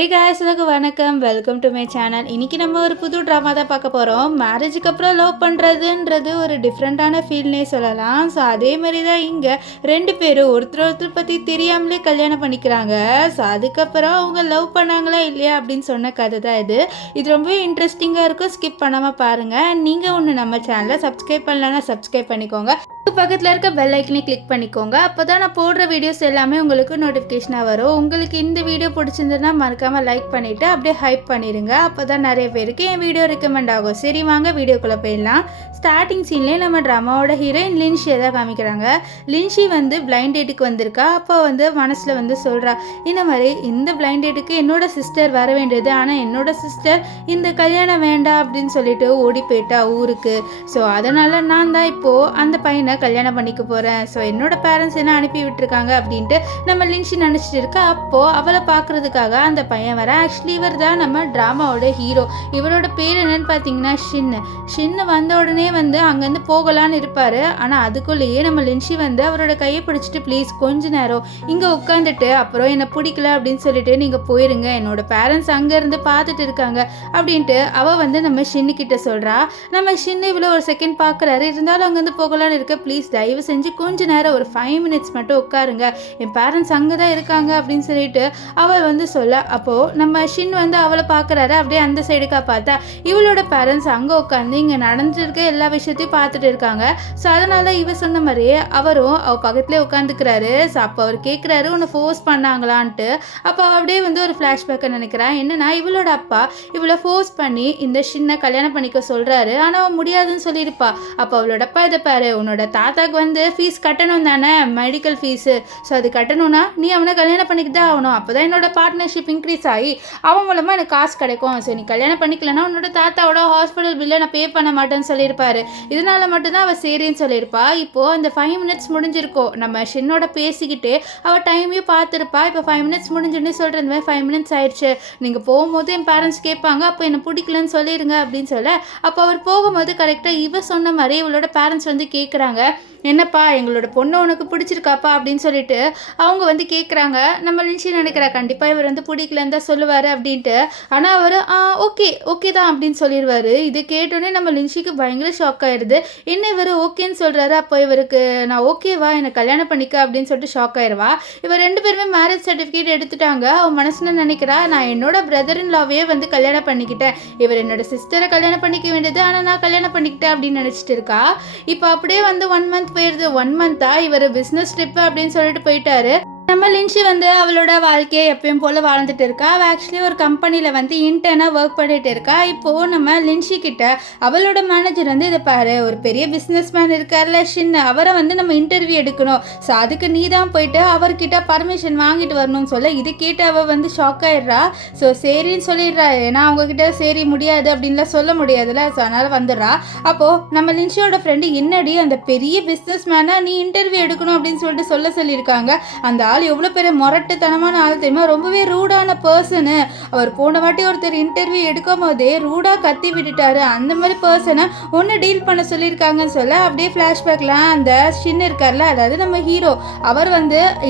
Hey guys, வணக்கம். Welcome to my channel. இன்றைக்கி நம்ம ஒரு புது ட்ராமா தான் பார்க்க போகிறோம். மேரேஜுக்கு அப்புறம் லவ் பண்ணுறதுன்றது ஒரு டிஃப்ரெண்ட்டான ஃபீல்னே சொல்லலாம். ஸோ அதே மாதிரி தான் இங்கே ரெண்டு பேரும் ஒருத்தர் பற்றி தெரியாமலே கல்யாணம் பண்ணிக்கிறாங்க. ஸோ அதுக்கப்புறம் அவங்க லவ் பண்ணாங்களா இல்லையா அப்படின்னு சொன்ன கதை தான் இது ரொம்பவே இன்ட்ரெஸ்டிங்காக இருக்கும். ஸ்கிப் பண்ணாமல் பாருங்கள். நீங்கள் ஒன்று நம்ம சேனலை சப்ஸ்கிரைப் பண்ணலன்னா சப்ஸ்கிரைப் பண்ணிக்கோங்க. பக்கத்தில் இருக்க பெல் ஐக்கனை கிளிக் பண்ணிக்கோங்க. அப்போ தான் நான் போடுற வீடியோஸ் எல்லாமே உங்களுக்கு நோட்டிஃபிகேஷனாக வரும். உங்களுக்கு இந்த வீடியோ பிடிச்சிருந்ததுன்னா மறக்காமல் லைக் பண்ணிவிட்டு அப்படியே ஹைப் பண்ணிடுங்க. அப்போ தான் நிறைய பேருக்கு என் வீடியோ ரெக்கமெண்ட் ஆகும். சரி, வாங்க வீடியோக்குள்ளே போயிடலாம். ஸ்டார்டிங் சீன்லேயே நம்ம ட்ராமாவோட ஹீரோயின் லின்ஷியை தான் காமிக்கிறாங்க. லின்ஷி பிளைண்ட் டேட்டுக்கு வந்திருக்கா. அப்போ மனசில் சொல்கிறா, இந்த மாதிரி இந்த பிளைண்ட் டேட்டுக்கு என்னோட சிஸ்டர் வர வேண்டியது, ஆனால் என்னோட சிஸ்டர் இந்த கல்யாணம் வேண்டாம் அப்படின்னு சொல்லிட்டு ஓடி போயிட்டா ஊருக்கு. ஸோ அதனால் நான் தான் இப்போது அந்த பையனை கல்யாணம் பண்ணிக்க போகிறேன். ஸோ என்னோட பேரண்ட்ஸ் என்ன அனுப்பி விட்டுருக்காங்க அப்படின்ட்டு நம்ம லின்ஷி நினச்சிட்டு இருக்கா. அப்போது அவளை பார்க்குறதுக்காக அந்த பையன் வர. ஆக்சுவலி இவர் தான் நம்ம ட்ராமாவோட ஹீரோ. இவரோட பேர் என்னன்னு பார்த்தீங்கன்னா ஷின்னு வந்த உடனே அங்கேருந்து போகலான்னு இருப்பார். ஆனால் அதுக்குள்ளேயே நம்ம லின்ஷி அவரோட கையை பிடிச்சிட்டு, ப்ளீஸ் கொஞ்ச நேரம் இங்கே உட்காந்துட்டு அப்புறம் என்னை பிடிக்கல அப்படின்னு சொல்லிட்டு நீங்கள் போயிருங்க, என்னோட பேரண்ட்ஸ் அங்கேருந்து பார்த்துட்டு இருக்காங்க அப்படின்ட்டு அவள் நம்ம ஷின்னு கிட்ட சொல்கிறா. நம்ம ஷின்னு இவ்வளோ ஒரு செகண்ட் பார்க்குறாரு. இருந்தாலும் அங்கேருந்து போகலான்னு இருக்க, ப்ளீஸ் தயவு செஞ்சு கொஞ்ச நேரம் ஒரு 5 மினிட்ஸ் மட்டும் உட்காருங்க, என் பேரண்ட்ஸ் அங்கே தான் இருக்காங்க அப்படின்னு சொல்லிட்டு அவள் சொல்ல. அப்போது நம்ம ஷின் அவளை பார்க்குறாரு. அப்படியே அந்த சைடுக்காக பார்த்தா இவளோட பேரண்ட்ஸ் அங்கே உட்காந்து இங்கே நடந்துருக்க எல்லா விஷயத்தையும் பார்த்துட்டு இருக்காங்க. ஸோ அதனால் இவ சொன்ன மாதிரியே அவரும் அவள் பக்கத்துலேயே உட்காந்துக்கிறாரு. ஸோ அப்போ அவர் கேட்குறாரு, உன்னை ஃபோர்ஸ் பண்ணாங்களான்ட்டு. அப்போ அப்படியே ஒரு ஃப்ளாஷ்பேக்கை நினைக்கிறான். என்னன்னா இவளோட அப்பா இவளை ஃபோர்ஸ் பண்ணி இந்த ஷின்னை கல்யாணம் பண்ணிக்க சொல்கிறாரு. ஆனால் அவன் முடியாதுன்னு சொல்லியிருப்பா. அப்போ அவளோட அப்பா இதை பாரு, உன்னோட தாத்தாக்கு ஃபீஸ் கட்டணும் தானே, மெடிக்கல் ஃபீஸு. ஸோ அது கட்டணும்னா நீ அவனை கல்யாணம் பண்ணிக்கிட்டு தான் ஆகணும். அப்போ தான் என்னோட பார்ட்னர்ஷிப் இன்க்ரீஸ் ஆகி அவன் மூலமாக எனக்கு காசு கிடைக்கும். ஸோ நீ கல்யாணம் பண்ணிக்கலன்னா உன்னோட தாத்தாவோட ஹாஸ்பிட்டல் பில்லை நான் பே பண்ண மாட்டேன்னு சொல்லியிருப்பாரு. இதனால மட்டும்தான் அவள் சரின்னு சொல்லியிருப்பா. இப்போது அந்த 5 மினிட்ஸ் முடிஞ்சிருக்கோம். நம்ம ஷின்னோட பேசிக்கிட்டு அவள் டைமையும் பார்த்துருப்பா. இப்போ 5 மினிட்ஸ் முடிஞ்சுன்னு சொல்கிற இந்த மாதிரி 5 மினிட்ஸ் ஆயிடுச்சு, நீங்கள் போகும்போது என் பேரண்ட்ஸ் கேட்பாங்க, அப்போ என்னை பிடிக்கலன்னு சொல்லிடுங்க அப்படின்னு சொல்ல. அப்போ அவர் போகும்போது கரெக்டாக இவ சொன்ன மாதிரி இவளோட பேரண்ட்ஸ் கேட்குறாங்க, என்னப்பா எங்களோட பொண்ணு உனக்கு பிடிச்சிருக்காப்பா அப்படின்னு சொல்லிட்டு அவங்க கேட்குறாங்க. நம்ம லின்ஷி நினைக்கிறா, கண்டிப்பாக இவர் பிடிக்கலன்னு தான் சொல்லுவார் அப்படின்ட்டு. ஆனால் அவர் ஓகே தான் அப்படின்னு சொல்லிடுவார். இது கேட்டோன்னே நம்ம லின்ஷிக்கு பயங்கர ஷாக் ஆயிடுது. என்ன இவர் ஓகேன்னு சொல்கிறாரு, அப்போ இவருக்கு நான் ஓகேவா, என்னை கல்யாணம் பண்ணிக்க அப்படின்னு சொல்லிட்டு ஷாக் ஆயிடுவா. இவர் 2 பேருமே மேரேஜ் சர்டிஃபிகேட் எடுத்துட்டாங்க. அவன் மனசுல நினைக்கிறா, நான் என்னோட பிரதர் இன் லாவே கல்யாணம் பண்ணிக்கிட்டேன், இவர் என்னோட சிஸ்டரை கல்யாணம் பண்ணிக்க வேண்டியது, ஆனால் நான் கல்யாணம் பண்ணிக்கிட்டேன் அப்படின்னு நினச்சிட்டு இருக்கா. இப்போ அப்படியே 1 மந்த் போயிருது. 1 மந்த்தா இவர் பிஸ்னஸ் ட்ரிப்பு அப்படின்னு சொல்லிட்டு போயிட்டாரு. நம்ம லின்ஷி அவளோட வாழ்க்கையை எப்பயும் போல் வாழ்ந்துட்டு இருக்கா. அவள் ஆக்சுவலி ஒரு கம்பெனியில் இன்டர்னாக ஒர்க் பண்ணிட்டு இருக்கா. இப்போது நம்ம லின்ஷி கிட்ட அவளோட மேனேஜர் இதை பாரு, ஒரு பெரிய பிஸ்னஸ் மேன் இருக்கார்ல ஷின், அவரை நம்ம இன்டர்வியூ எடுக்கணும். ஸோ அதுக்கு நீ தான் போயிட்டு அவர்கிட்ட பர்மிஷன் வாங்கிட்டு வரணும்னு சொல்ல. இது கேட்டு அவள் ஷாக் ஆயிடுறா. ஸோ சரின்னு சொல்லிடுறா. ஏன்னா அவங்கக்கிட்ட சரி முடியாது அப்படின்லாம் சொல்ல முடியாதுல்ல. ஸோ அதனால் வந்துடுறா. அப்போது நம்ம லின்ஷியோட ஃப்ரெண்டு, என்னடி அந்த பெரிய பிஸ்னஸ் மேனை நீ இன்டர்வியூ எடுக்கணும் அப்படின்னு சொல்லிட்டு சொல்லியிருக்காங்க. அந்த ஆள் எவ்வளோ பெரிய முரட்டுத்தனமான ஆள் தெரியுமா, ரொம்பவே ரூடான பர்சனு. அவர் போன வாட்டி ஒருத்தர் இன்டர்வியூ எடுக்கும் போதே ரூடாக கத்தி விட்டுட்டாரு. அந்த மாதிரி பர்சனை ஒன்று டீல் பண்ண சொல்லியிருக்காங்கன்னு சொல்ல. அப்படியே ஃப்ளாஷ்பேக்லாம் அந்த ஷின் இருக்கார்ல, அதாவது நம்ம ஹீரோ, அவர்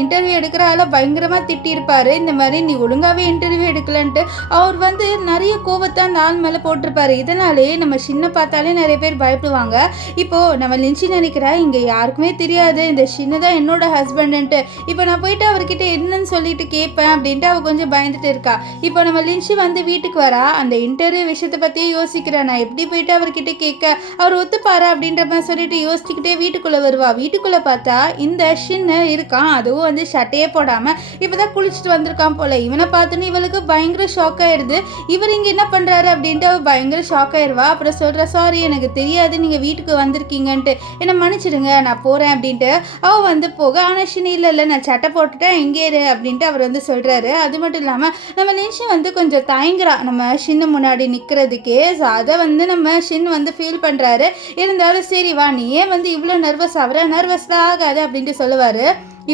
இன்டர்வியூ எடுக்கிற ஆளை பயங்கரமாக திட்டியிருப்பார். இந்த மாதிரி நீ ஒழுங்காகவே இன்டர்வியூ எடுக்கலன்ட்டு அவர் நிறைய கோபத்தை அந்த ஆள் மேலே போட்டிருப்பாரு. இதனாலே நம்ம ஷின்னை பார்த்தாலே நிறைய பேர் பயப்படுவாங்க. இப்போது நம்ம லின்ஷி நினைக்கிறா, இங்கே யாருக்குமே தெரியாது இந்த ஷின்னு தான் என்னோட ஹஸ்பண்டுன்ட்டு. இப்போ நான் போயிட்டு அவர்கிட்ட என்னன்னு சொல்லிட்டு கேட்பேன் அப்படின்ட்டு அவள் கொஞ்சம் பயந்துட்டு இருக்கா. இப்போ நம்ம லின்ஷி வீட்டுக்கு வரா. அந்த இன்டர்வியூ விஷயத்தை பற்றியே யோசிக்கிறா. நான் எப்படி போயிட்டு அவர்கிட்ட கேட்க, அவர் ஒத்துப்பாரா அப்படின்ற மாதிரி சொல்லிட்டு யோசிச்சுக்கிட்டே வீட்டுக்குள்ளே வருவா. வீட்டுக்குள்ளே பார்த்தா இந்த ஷின்னு இருக்கான். அதுவும் ஷட்டையே போடாமல் இப்போ தான் குளிச்சுட்டு வந்திருக்கான் போல. இவனை பார்த்தோன்னு இவளுக்கு பயங்கர ஷாக் ஆயிடுது. இவர் இங்கே என்ன பண்ணுறாரு அப்படின்ட்டு அவள் பயங்கர ஷாக் ஆயிடுவா. அப்புறம் சொல்கிறா, சாரி எனக்கு தெரியாது நீங்கள் வீட்டுக்கு வந்திருக்கீங்கன்ட்டு, என்னை மன்னிச்சிடுங்க நான் போகிறேன் அப்படின்ட்டு அவள் போக. ஆனால் ஷின் இல்லை நான் சட்டை போட்டுட்டேன் எங்கே இரு அப்படின்ட்டு அவர் சொல்கிறாரு. அது மட்டும் இல்லாமல் நம்ம லின்ஷி கொஞ்சம் தயங்குறா நம்ம ஷின்னு முன்னாடி நிற்கிறதுக்கே. ஸோ அதை நம்ம ஷின் ஃபீல் பண்ணுறாரு. இருந்தாலும் சரி வா, நீ ஏன் இவ்வளோ நர்வஸ் ஆகிற, நர்வஸ்லாம் ஆகாது அப்படின்ட்டு சொல்லுவார்.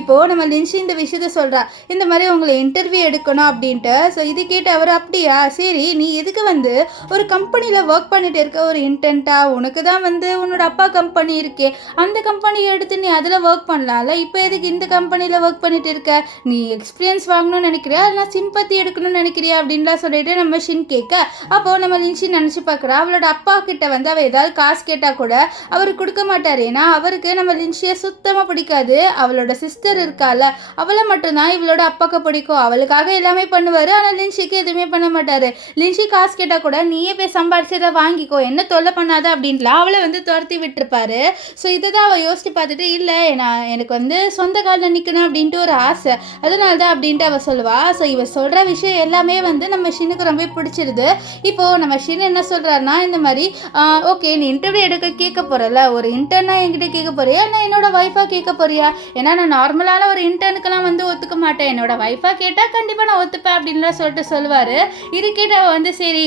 இப்போது நம்ம லின்ஷி இந்த விஷயத்த சொல்கிறா, இந்த மாதிரி உங்களை இன்டர்வியூ எடுக்கணும் அப்படின்ட்டு. ஸோ இது கேட்டு அவர் அப்படியா சரி நீ எதுக்கு வந்து ஒரு கம்பெனியில் ஒர்க் பண்ணிட்டு இருக்க ஒரு இன்டென்ட்டா, உனக்கு தான் வந்து உன்னோட அப்பா கம்பெனி இருக்கே, அந்த கம்பெனியை எடுத்து நீ அதில் ஒர்க் பண்ணலாம்ல, இப்போ எதுக்கு இந்த கம்பெனியில் ஒர்க் பண்ணிட்டு இருக்க, நீ எக்ஸ்பீரியன்ஸ் வாங்கணும்னு நினைக்கிறியா இல்லைனா சிம்பத்தி எடுக்கணும்னு நினைக்கிறியா அப்படின்லாம் சொல்லிட்டு நம்ம ஷின் கேட்க, அப்போது நம்ம லின்ஷி நினச்சி பார்க்குறா அவளோட அப்பா கிட்ட வந்து அவள் ஏதாவது காசு கேட்டால் கூட அவர் கொடுக்க மாட்டார். ஏன்னா அவருக்கு நம்ம லின்ஷியை சுத்தமாக பிடிக்காது. அவளோட சிஸ்டர் இருக்கால அவளை மட்டும்தான் இவளோட அப்பாவுக்கு பிடிக்கும், அவளுக்காக எல்லாமே பண்ணுவார். ஆனால் லின்ஷிக்கு எதுவுமே பண்ண மாட்டார். லின்ஷி காசு கேட்டால் கூட நீயே போய் சம்பாரிச்சதை வாங்கிக்கோ, என்ன தொல்லை பண்ணாத அப்படின்ட்டுலாம் அவளை வந்து துரத்தி விட்டுருப்பாரு. ஸோ இதை தான் அவள் யோசித்து பார்த்துட்டு, இல்லை எனக்கு வந்து சொந்த காலில் நிற்கணும் அப்படின்ட்டு ஒரு ஆசை, அதனால தான் அப்படின்ட்டு அவள் சொல்லுவா. ஸோ இவள் சொல்கிற விஷயம் எல்லாமே வந்து நம்ம ஷினுக்கு ரொம்ப பிடிச்சிருது. இப்போது நம்ம ஷின் என்ன சொல்கிறாருன்னா, இந்த மாதிரி ஓகே நீ இன்டர்வியூ எடுக்க கேட்க போகிறல, ஒரு இன்டர்னாக என்கிட்ட கேட்க போறியா இல்லை என்னோட ஒய்ஃபாக கேட்க போறியா, ஏன்னா நான் நார்மலான ஒரு இன்டர்னுக்கெல்லாம் வந்து ஒத்துக்க மாட்டேன், என்னோட ஒய்ஃபாக கேட்டால் கண்டிப்பாக நான் ஒத்துப்பேன் அப்படின்லாம் சொல்லிட்டு சொல்லுவார். இது கேட்ட வந்து சரி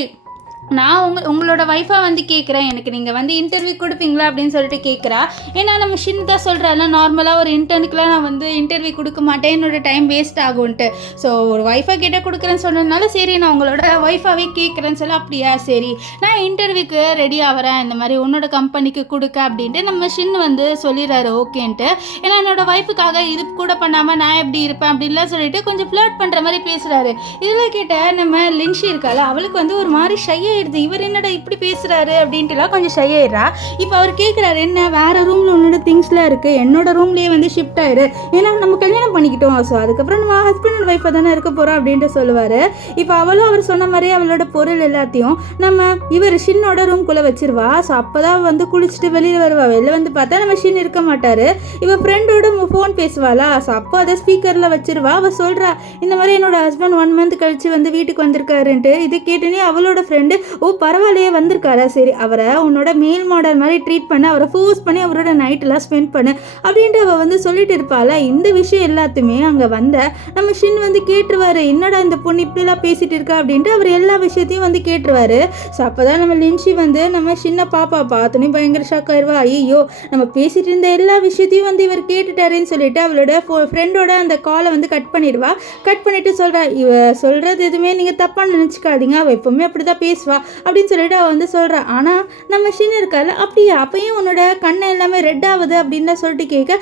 நான் உங்களோட ஒய்ஃபாக வந்து கேட்குறேன், எனக்கு நீங்கள் வந்து இன்டர்வியூ கொடுப்பீங்களா அப்படின்னு சொல்லிட்டு கேட்குறா. ஏன்னா நம்ம ஷின் தான் சொல்கிறாள், நார்மலாக ஒரு இன்டர்னுக்குலாம் நான் வந்து இன்டர்வியூ கொடுக்க மாட்டேன், என்னோடய டைம் வேஸ்ட் ஆகும்ன்ட்டு. ஸோ ஒரு ஒய்ஃபாக கேட்டால் கொடுக்குறேன்னு சொன்னதுனால சரி நான் உங்களோட ஒய்ஃபாகவே கேட்குறேன்னு சொல்லி, அப்படியா சரி நான் இன்டர்வியூக்கு ரெடி ஆகிறேன், இந்த மாதிரி உன்னோட கம்பெனிக்கு கொடுக்க அப்படின்ட்டு நம்ம ஷின் வந்து சொல்லிடுறாரு ஓகேன்ட்டு. ஏன்னா என்னோட ஒய்ஃபுக்காக இது கூட பண்ணாமல் நான் எப்படி இருப்பேன் அப்படின்லாம் சொல்லிட்டு கொஞ்சம் ஃப்ளர்ட் பண்ணுற மாதிரி பேசுகிறாரு. இதில் கேட்ட நம்ம லின்ஷி இருக்கால அவளுக்கு வந்து ஒரு மாதிரி ஷையாக இவர் என்னடா இப்படி பேசுறாரு அப்படின்ட்டுலாம் கொஞ்சம் ஷையாயிரா. இப்போ அவர் கேட்குறாரு, என்ன வேற ரூம்ல உன்னோட திங்ஸ்லாம் இருக்கு, என்னோட ரூம்லயே வந்து ஷிஃப்ட் ஆயிரு, ஏன்னா நம்ம கல்யாணம் பண்ணிக்கிட்டோம், ஸோ அதுக்கப்புறம் நம்ம ஹஸ்பண்ட் அண்ட் ஒய்ஃபாக தானே இருக்க போறோம் அப்படின்ட்டு சொல்லுவாரு. இப்போ அவளும் அவர் சொன்ன மாதிரியே அவளோட பொருள் எல்லாத்தையும் நம்ம இவர் ஷின்னோட ரூம்குள்ளே வச்சிருவா. ஸோ அப்போதான் வந்து குளிச்சுட்டு வெளியில் வருவா. வெளில வந்து பார்த்தா நம்ம ஷின் இருக்க மாட்டாரு. இவ ஃப்ரெண்டோட ஃபோன் பேசுவாளா, ஸோ அப்போ அதை ஸ்பீக்கரில் வச்சிருவா. அவள் சொல்கிறா, இந்த மாதிரி என்னோட ஹஸ்பண்ட் 1 மந்த் கழிச்சு வந்து வீட்டுக்கு வந்திருக்காருன்ட்டு. இது கேட்டுனே அவளோட ஃப்ரெண்டு, ஓ பரவாயில்லையே வந்திருக்காரா, சரி அவரை உன்னோட மேல் மாடல் மாதிரி ட்ரீட் பண்ண, அவரை ஃபோர்ஸ் பண்ணி அவரோட நைட்டெல்லாம் ஸ்பெண்ட் பண்ணு அப்படின்ட்டு அவள் வந்து சொல்லிட்டு இருப்பாள். இந்த விஷயம் எல்லாத்துமே அங்கே வந்த நம்ம ஷின் வந்து கேட்டுருவாரு, என்னடா இந்த பொண்ணு இப்படிலாம் பேசிட்டு இருக்கா அப்படின்ட்டு அவர் எல்லா விஷயத்தையும் வந்து கேட்டுருவாரு. ஸோ அப்போ தான் நம்ம லின்ஷி வந்து நம்ம சின்ன பாப்பா பார்த்தோன்னே பயங்கர ஷாக் ஆயிடுவா. ஐயோ நம்ம பேசிட்டு இருந்த எல்லா விஷயத்தையும் வந்து இவர் கேட்டுட்டாருன்னு சொல்லிட்டு அவளோட ஃப்ரெண்டோட அந்த காலை வந்து கட் பண்ணிடுவா. கட் பண்ணிட்டு சொல்கிறா, இவ சொல்கிறது எதுவுமே நீங்கள் தப்பாக நினச்சிக்காதீங்க, அவள் எப்போவுமே அப்படி தான் பேசுவா அப்படின்னு சொல்லிட்டு அவள் வந்து சொல்கிறான். ஆனால் நம்ம ஷின் இருக்கால, அப்படியா அப்பயும் உன்னோட கண்ணை எல்லாமே ரெட் ஆகுது அப்படின்னு சொல்லிட்டு கேட்க,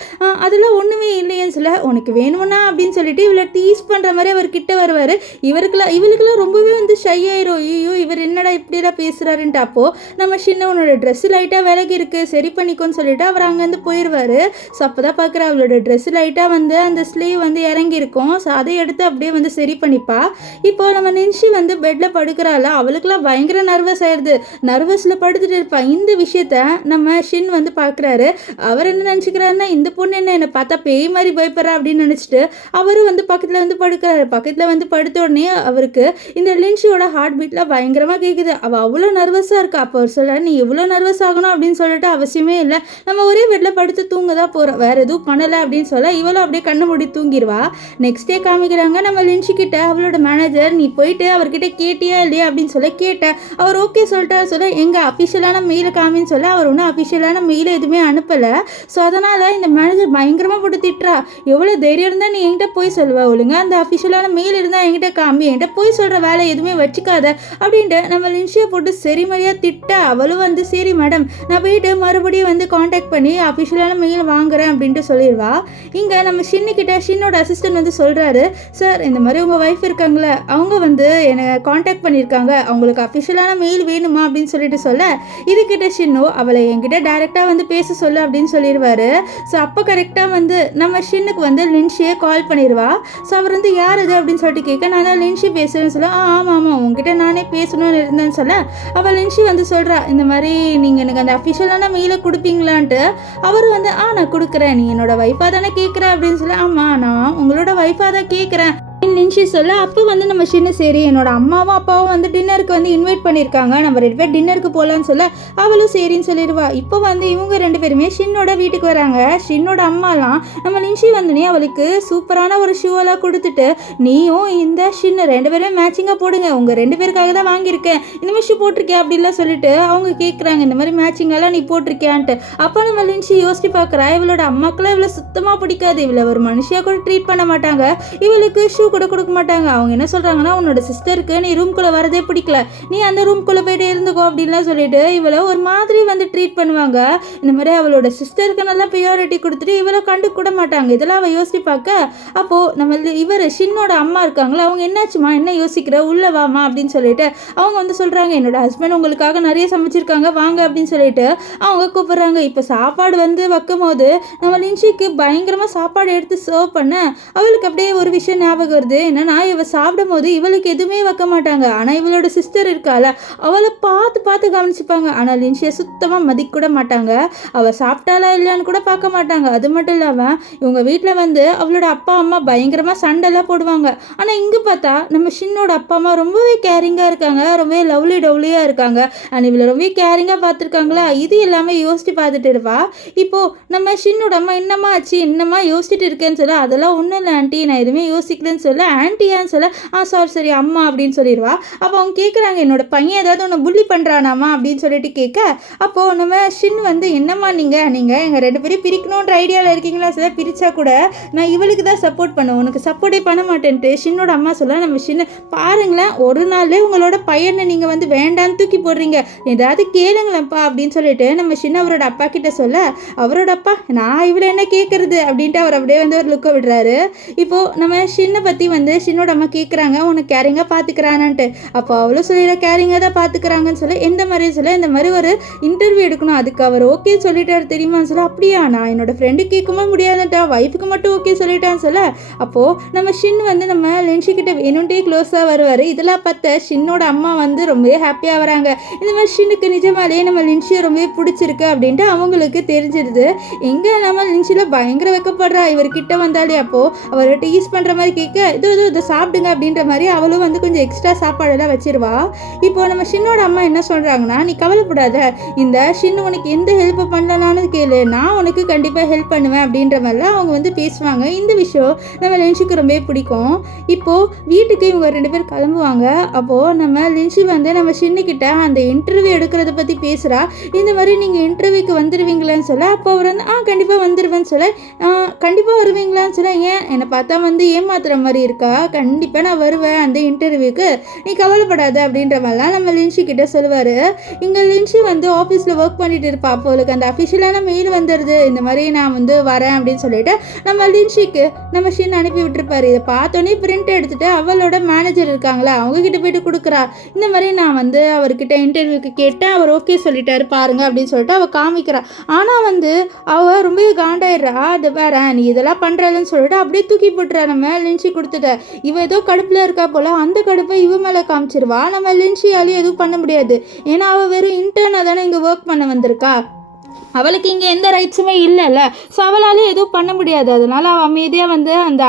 அதெல்லாம் ஒன்றுமே இல்லைன்னு சொல்ல, உனக்கு வேணும்னா அப்படின்னு சொல்லிட்டு இவளை டீஸ் பண்ணுற மாதிரி அவர் கிட்ட வருவார். இவளுக்கெல்லாம் ரொம்பவே வந்து ஷை ஆயிரும். ஐயோ இவர் என்னடா இப்படிலாம் பேசுகிறாருன்ட்டு. அப்போது நம்ம ஷின்ன உன்னோட ட்ரெஸ்ஸு லைட்டாக விலகி இருக்குது, சரி பண்ணிக்கோன்னு சொல்லிட்டு அவர் அங்கேருந்து போயிடுவார். ஸோ அப்போ தான் பார்க்குற அவளோட ட்ரெஸ்ஸு லைட்டாக வந்து அந்த ஸ்லீவ் வந்து இறங்கியிருக்கும். ஸோ அதை எடுத்து அப்படியே வந்து சரி பண்ணிப்பா. இப்போ நம்ம நின்ஷி வந்து பெட்டில் படுக்கிறாள். அவளுக்குலாம் பயங்கர நர்வஸ் ஆயிடுது. நர்வஸில் படுத்துட்டு இருப்பா. இந்த விஷயத்த நம்ம ஷின் வந்து பார்க்குறாரு. அவர் என்ன நினச்சிக்கிறாருன்னா, இந்த பொண்ணு என்ன என்னை பார்த்தா பேய் மாதிரி பயப்படுறா அப்படின்னு நினச்சிட்டு அவரும் வந்து பக்கத்தில் வந்து படுக்கிறாரு. பக்கத்தில் வந்து படுத்த உடனே அவருக்கு இந்த லின்ஷியோட ஹார்ட் பீட்லாம் பயங்கரமாக கேட்குது. அவள் அவ்வளோ நர்வஸாக இருக்கா. அப்போ அவர் சொல்கிறார், நீ எவ்வளோ நர்வஸ் ஆகணும் அப்படின்னு சொல்லிட்டு அவசியமே இல்லை, நம்ம ஒரே பெட்டில் படுத்து தூங்க தான் போகிறோம், வேறு எதுவும் பண்ணலை அப்படின்னு சொல்ல இவளும் அப்படியே கண்ணு மூடி தூங்கிடுவா. நெக்ஸ்ட் டே காமிக்கிறாங்க நம்ம லின்ஷி கிட்ட அவளோட மேனேஜர், நீ போயிட்டு அவர்கிட்ட கேட்டியா இல்லையா அப்படின்னு சொல்ல கேட்டேன். அவர் ஓகே சொல்லிட்டாரு. சொல்ல எங்கள் அஃபிஷியலான மெயிலை காமின்னு சொல்ல அவர் ஒன்றும் அஃபிஷியலான மெயிலை எதுவுமே அனுப்பலை. ஸோ அதனால் இந்த மேனேஜர் பயங்கரமாக போட்டு திட்டுறா. எவ்வளோ தைரியம் இருந்தால் நீ என்கிட்ட போய் சொல்லுவா, ஒழுங்கா அந்த அஃபிஷியலான மெயில் இருந்தால் என்கிட்ட காமி, என்கிட்ட போய் சொல்கிற வேலை எதுவுமே வச்சுக்காத அப்படின்ட்டு நம்ம லின்ஷியை போட்டு சரிமறையாக திட்ட. அவளும் வந்து சரி மேடம் நான் போயிட்டு மறுபடியும் வந்து காண்டாக்ட் பண்ணி அஃபிஷியலான மெயில் வாங்குறேன் அப்படின்ட்டு சொல்லிடுவா. இங்கே நம்ம ஷின்னுக்கிட்ட ஷின்னோட அசிஸ்டன்ட் வந்து சொல்கிறாரு, சார் இந்த மாதிரி உங்கள் ஒய்ஃப் இருக்காங்களே அவங்க வந்து என்னை காண்டாக்ட் பண்ணியிருக்காங்க, அவங்களுக்கு அஃபிஷியலான மெயில் வேணுமா அப்படின்னு சொல்லிட்டு சொல்ல, இதுக்கிட்ட ஷின்னு அவளை என்கிட்ட டைரெக்டாக வந்து பேச சொல்லு அப்படின்னு சொல்லிடுவாரு. ஸோ அப்போ கரெக்டாக வந்து நம்ம ஷின்னுக்கு வந்து லின்ஷியை கால் பண்ணிடுவா. ஸோ அவர் வந்து யார் இது அப்படின்னு சொல்லிட்டு கேட்க, நான் தான் லின்ஷி பேசுகிறேன்னு சொல்ல, ஆமாம் உங்ககிட்ட நானே பேசணும்னு இருந்தேன்னு சொல்ல, அவள் லின்ஷி வந்து சொல்கிறா, இந்த மாதிரி நீங்கள் எனக்கு அந்த அஃபிஷியலான மெயிலை கொடுப்பீங்களான்ட்டு. அவர் வந்து நான் கொடுக்குறேன், நீ என்னோட ஒய்ஃபாக தானே கேட்குறேன் அப்படின்னு சொல்ல, ஆமாம் நான் உங்களோட ஒய்ஃபாக தான் கேட்குறேன், லின்ஷி சொல்ல அப்போ வந்து நம்ம ஷின்னு சரி என்னோட அம்மாவும் அப்பாவும் வந்து டின்னருக்கு வந்து இன்வைட் பண்ணியிருக்காங்க, நம்ம 2 பேர் டின்னருக்கு போகலான்னு சொல்ல அவளும் சரின்னு சொல்லிடுவா. இப்போ வந்து இவங்க 2 பேருமே ஷின்னோட வீட்டுக்கு வராங்க. ஷின்னோட அம்மாலாம் நம்ம லின்ஷி வந்தோடனே அவளுக்கு சூப்பரான ஒரு ஷூவெல்லாம் கொடுத்துட்டு நீயும் இந்த ஷின்னு 2 பேருமே மேட்சிங்காக போடுங்க, உங்கள் 2 பேருக்காக தான் வாங்கியிருக்கேன், இந்த மாதிரி ஷூ போட்டிருக்கேன் அப்படின்லாம் சொல்லிட்டு அவங்க கேட்குறாங்க இந்த மாதிரி மேட்சிங்கெல்லாம் நீ போட்டிருக்கியான்ட்டு. அப்போ நம்ம லின்ஷி யோசிச்சு பார்க்குறா, இவளோட அம்மாக்கெல்லாம் இவளை சுத்தமாக பிடிக்காது, இவளை ஒரு மனுஷியாக கூட ட்ரீட் பண்ண மாட்டாங்க, இவளுக்கு ஷூ கூட கொடுக்க மாட்டாங்க. அவங்க என்ன சொல்கிறாங்கன்னா உன்னோட சிஸ்டருக்கு நீ ரூம்குள்ளே வரதே பிடிக்கல, நீ அந்த ரூம்குள்ளே போய்ட்டு இருந்துக்கோ அப்படின்லாம் சொல்லிட்டு இவளை ஒரு மாதிரி வந்து ட்ரீட் பண்ணுவாங்க. இந்த மாதிரி அவளோட சிஸ்டருக்கு நல்லா ப்ரியாரிட்டி கொடுத்துட்டு இவளை கண்டு கூட மாட்டாங்க. இதெல்லாம் அவள் யோசிச்சு பார்க்க அப்போது நம்ம இவர் ஷின்னோட அம்மா இருக்காங்களா, அவங்க என்னாச்சுமா என்ன யோசிக்கிற உள்ள வாமா அப்படின்னு சொல்லிட்டு அவங்க வந்து சொல்கிறாங்க என்னோட ஹஸ்பண்ட் உங்களுக்காக நிறைய சமைச்சிருக்காங்க வாங்க அப்படின்னு சொல்லிட்டு அவங்க கூப்பிட்றாங்க. இப்போ சாப்பாடு வந்து வைக்கும் போது நம்ம லின்ஷிக்கு பயங்கரமாக சாப்பாடு எடுத்து சர்வ் பண்ண அவளுக்கு அப்படியே ஒரு விஷயம் ஞாபகம் வருது. என்னன்னா இவள் சாப்பிடும் போது இவளுக்கு எதுவுமே வைக்க மாட்டாங்க, ஆனால் இவளோட சிஸ்டர் இருக்கால அவளை பார்த்து பார்த்து கவனிச்சுப்பாங்க, ஆனால் லின்ஷியை சுத்தமாக மதிக்க கூட மாட்டாங்க, அவள் சாப்பிட்டாலா இல்லைன்னு கூட பார்க்க மாட்டாங்க. அது மட்டும் இல்லாமல் இவங்க வீட்டில் வந்து அவளோட அப்பா அம்மா பயங்கரமாக சண்டைலாம் போடுவாங்க. ஆனால் இங்கே பார்த்தா நம்ம ஷின்னோட அப்பா அம்மா ரொம்பவே கேரிங்காக இருக்காங்க, ரொம்பவே லவ்லி டவ்லியாக இருக்காங்க, அண்ட் இவளை ரொம்ப கேரிங்காக பார்த்துருக்காங்களா. இது எல்லாமே யோசிச்சு பார்த்துட்டு இருப்பா. இப்போது நம்ம ஷின்னோட அம்மா என்னம்மா ஆச்சு என்னம்மா யோசிச்சுட்டு இருக்கேன்னு சொல்ல அதெல்லாம் ஒன்றும் இல்லை ஆண்டி நான் எதுவுமே யோசிக்கலன்னு சொல்ல ஆன்ட்டியான்னு சொல்ல சரி அம்மா அப்படின்னு சொல்லிடுவா. அப்போ அவங்க கேட்குறாங்க என்னோட பையன் ஏதாவது ஒன்று புள்ளி பண்ணுறானாமா அப்படின்னு சொல்லிட்டு கேட்க அப்போது நம்ம ஷின் வந்து என்னம்மா நீங்கள் எங்கள் 2 பேரும் பிரிக்கணுன்ற ஐடியாவில் இருக்கீங்களா சார், பிரித்தா கூட நான் இவளுக்கு தான் சப்போர்ட் பண்ணுவேன் உனக்கு சப்போர்ட்டே பண்ண மாட்டேன்ட்டு ஷின்னோட அம்மா சொல்ல நம்ம ஷின்னு பாருங்களேன் ஒரு நாள்லேயே உங்களோட பையனை நீங்கள் வந்து வேண்டான்னு தூக்கி போடுறீங்க, ஏதாவது கேளுங்களேன்ப்பா அப்படின்னு சொல்லிட்டு நம்ம ஷின் அவரோட அப்பா கிட்ட சொல்ல அவரோட அப்பா நான் இவ்வளோ என்ன கேட்குறது அப்படின்ட்டு அவர் அப்படியே வந்து ஒரு லுக்கை விடுறாரு. இப்போது நம்ம ஷின்னை பற்றி வந்து ஷின்னோட அம்மா கேட்குறாங்க உனக்கு கேரிங்காக பார்த்துக்கிறானான்ட்டு. அப்போ அவ்வளோ சொல்லிட கேரிங்காக தான் பார்த்துக்கிறாங்கன்னு சொல்ல எந்த மாதிரி சொல்ல இந்த மாதிரி ஒரு இன்டர்வியூ எடுக்கணும் அதுக்கு அவர் ஓகே சொல்லிட்டாரு தெரியுமான்னு சொல்ல அப்படியா நான் என்னோட ஃப்ரெண்டு கேட்கவும் முடியாதுட்டா ஒய்ஃபுக்கு மட்டும் ஓகே சொல்லிட்டான்னு சொல்ல அப்போது நம்ம ஷின் வந்து நம்ம லின்ஷி கிட்ட வேணும்ட்டே க்ளோஸாக வருவார். இதெல்லாம் பார்த்த ஷின்னோட அம்மா வந்து ரொம்பவே ஹாப்பியாக வராங்க. இந்த மாதிரி ஷின்னுக்கு நிஜமாலேயே நம்ம லின்ஷியை ரொம்பவே பிடிச்சிருக்கு அப்படின்ட்டு அவங்களுக்கு தெரிஞ்சிடுது. எங்கே நம்ம லின்ஷியில் பயங்கர வைக்கப்படுறா இவர்கிட்ட வந்தாலே அப்போது அவர் டீஸ் பண்ணுற மாதிரி கேட்க இதை சாப்பிடுங்க அப்படின்ற மாதிரி அவளும் வந்து கொஞ்சம் எக்ஸ்ட்ரா சாப்பாடெல்லாம் வச்சிருவா. இப்போ நம்ம ஷின்னோட அம்மா என்ன சொல்கிறாங்கன்னா நீ கவலைப்படாத இந்த ஷின்னு உனக்கு எந்த ஹெல்ப் பண்ணலான்னு கேளு நான் உனக்கு கண்டிப்பாக ஹெல்ப் பண்ணுவேன் அப்படின்ற மாதிரிலாம் அவங்க வந்து பேசுவாங்க. இந்த விஷயம் நம்ம லின்ஷிக்கு ரொம்பவே பிடிக்கும். இப்போது வீட்டுக்கு இவங்க 2 பேர் கிளம்புவாங்க. அப்போது நம்ம லின்ஷி வந்து நம்ம ஷின்னுக்கிட்ட அந்த இன்டர்வியூ எடுக்கிறத பற்றி பேசுகிறா. இந்த மாதிரி நீங்கள் இன்டர்வியூக்கு வந்துடுவீங்களான்னு சொல்ல அப்போ அவர் வந்து கண்டிப்பாக வந்துடுவேன்னு சொல்ல கண்டிப்பாக வருவீங்களான்னு சொல்ல ஏன் என்னை பார்த்தா வந்து ஏமாத்துற மாதிரி இருக்கா, கண்டிப்பாக நான் வருவேன் அந்த இன்டர்வியூக்கு நீ கவலைப்படாத அப்படின்ற மாதிரிலாம் நம்ம லின்ஷி கிட்ட சொல்லுவார். இங்கே லின்ஷி வந்து ஆஃபீஸில் ஒர்க் பண்ணிட்டு இருப்பா. அப்போ அவளுக்கு அந்த அஃபிஷியலான மெயில் வந்துடுது இந்த மாதிரி நான் வந்து வரேன் அப்படின்னு சொல்லிட்டு நம்ம லின்ஷிக்கு நம்ம ஷின் அனுப்பி விட்டுருப்பாரு. இதை பார்த்தோன்னே பிரிண்ட் எடுத்துட்டு அவளோட மேனேஜர் இருக்காங்களா அவங்க கிட்ட போயிட்டு கொடுக்குறா. இந்த மாதிரி நான் வந்து அவர்கிட்ட இன்டர்வியூக்கு கேட்டேன் அவர் ஓகே சொல்லிட்டாரு பாருங்க அப்படின்னு சொல்லிட்டு அவள் காமிக்கிறா. ஆனால் வந்து அவள் ரொம்ப காண்டாயிடுறா. அது வேற நீ இதெல்லாம் பண்ணுறதுன்னு சொல்லிட்டு அப்படியே தூக்கி போட்டுறா நம்ம லின்ஷி கொடுத்துட்ட. இவ ஏதோ கடுப்பில் இருக்கா போல அந்த கடுப்பை இவ மேலே காமிச்சிருவா. நம்ம லின்ஷியாலையும் எதுவும் பண்ண முடியாது ஏன்னா அவள் வெறும் இன்டர்னாக தானே இங்கே ஒர்க் பண்ண வந்திருக்கா, அவளுக்கு இங்கே எந்த ரைட்ஸுமே இல்லைல்ல. ஸோ அவளால் எதுவும் பண்ண முடியாது. அதனால் அவள் அமைதியாக வந்து அந்த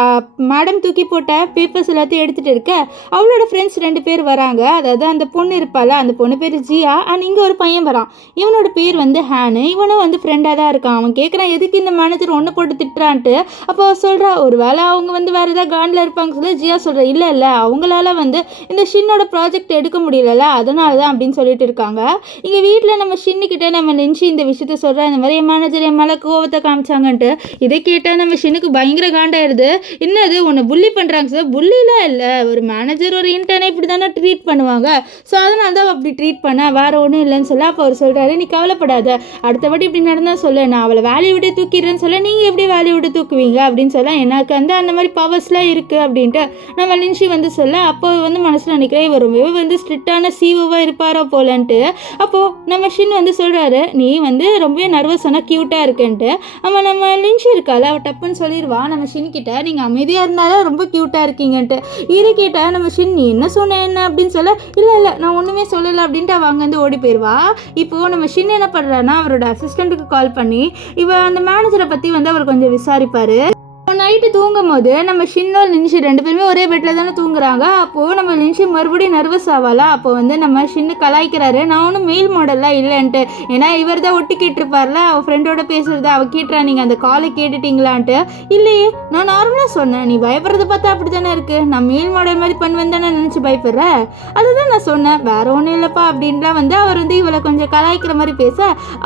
மேடம் தூக்கி போட்ட பேப்பர்ஸ் எல்லாத்தையும் எடுத்துகிட்டு இருக்க அவளோட ஃப்ரெண்ட்ஸ் 2 பேர் வராங்க. அதாவது அந்த பொண்ணு இருப்பாள் அந்த பொண்ணு பேர் ஜியா அண்ட் இங்கே ஒரு பையன் வரான் இவனோட பேர் வந்து ஹேனு. இவனும் வந்து ஃப்ரெண்டாக தான் இருக்கான். அவன் கேட்குறான் எதுக்கு இந்த மேனேஜர் ஒன்று போட்டு திட்டுறான்ட்டு. அப்போ அவள் சொல்கிறா ஒரு வேளை அவங்க வந்து வேறு ஏதாவது காண்டில் இருப்பாங்க சொல்ல ஜியா சொல்கிறா இல்லை அவங்களால வந்து இந்த ஷின்னோட ப்ராஜெக்ட் எடுக்க முடியல அதனால தான் அப்படின்னு சொல்லிட்டு இருக்காங்க. இங்கே வீட்டில் நம்ம ஷின்னுக்கிட்ட நம்ம லின்ஷி இந்த விஷயத்த சொல்கிறா இந்த மாதிரி மேனேஜர் என் மேலே கோவத்தை காமிச்சாங்கன்ட்டு. இதை கேட்டால் நம்ம ஷின்னுக்கு பயங்கர காண்டாயிடுது. என்னது உன்னை புள்ளி பண்ணுறாங்க சார், புள்ளிலாம் இல்லை ஒரு மேனேஜர் ஒரு இன்டர்னை இப்படி தானே ட்ரீட் பண்ணுவாங்க, ஸோ அதனால தான் அப்படி ட்ரீட் பண்ண வேறு ஒன்றும் இல்லைன்னு சொல்ல அப்போ அவர் சொல்கிறாரு நீ கவலைப்படாத அடுத்தபடி இப்படி நடந்தால் சொல்லு நான் அவளை வேலையை விட்டு தூக்கிடுறேன்னு சொல்ல நீங்கள் எப்படி வேலையை விட்டு தூக்குவீங்க அப்படின்னு சொல்ல எனக்கு வந்து அந்த மாதிரி பவர்ஸ்லாம் இருக்குது அப்படின்ட்டு நம்ம லின்ஷி வந்து சொல்ல அப்போ வந்து மனசில் நினைக்கிறேன் இவர் ரொம்பவே வந்து ஸ்ட்ரிக்டான சிஓவாக இருப்பாரோ போலன்ட்டு. அப்போது நம்ம ஷின் வந்து சொல்கிறாரு நீ வந்து ரொம்பவே நர்வஸ் ஆனால் க்யூட்டாக இருக்குன்ட்டு. நம்ம லின்ஷி இருக்கால அவள் டப்புன்னு சொல்லிடுவா நம்ம ஷின்கிட்ட நீங்கள் அமைதியாக இருந்தாலும் ரொம்ப க்யூட்டாக இருக்கீங்கன்ட்டு. இதை கேட்டால் நம்ம ஷின் நீ என்ன சொன்ன என்ன அப்படின்னு சொல்ல இல்லை நான் ஒன்றுமே சொல்லலை அப்படின்ட்டு அவள் அங்கேருந்து ஓடி போயிடுவா. இப்போது நம்ம ஷின் என்ன பண்ணுறான்னா அவரோட அசிஸ்டண்ட்டுக்கு கால் பண்ணி அந்த மேனேஜரை பற்றி வந்து அவர் கொஞ்சம் விசாரிப்பார். நைட்டு தூங்கும் போது நம்ம ஷின்னோ லின்ஷி 2 பேருமே ஒரே பெட்டில் தானே தூங்குறாங்க. அப்போது நம்ம லின்ஷி மறுபடியும் நர்வஸ் ஆவாளா. அப்போ வந்து நம்ம ஷின்னு கலாய்க்கிறாரு, நான் ஒன்றும் மெயில் மாடல்லாம் இல்லைன்ட்டு. ஏன்னா இவர் தான் ஒட்டி கேட்டிருப்பார்ல, அவள் ஃப்ரெண்டோட பேசுகிறத அவள் கேட்டுறா, நீங்கள் அந்த காலை கேட்டுட்டீங்களான்ட்டு. இல்லையே, நான் நார்மலாக சொன்னேன், நீ பயப்படுறத பார்த்தா அப்படி தானே இருக்குது, நான் மெயில் மாடல் மாதிரி பண்ணுவேன் தானே நினச்சி பயப்படுற, அதுதான் நான் சொன்னேன், வேறு ஒன்றும் இல்லைப்பா அப்படின்லாம் வந்து அவர் வந்து இவளை கொஞ்சம் கலாய்க்கிற மாதிரி பேச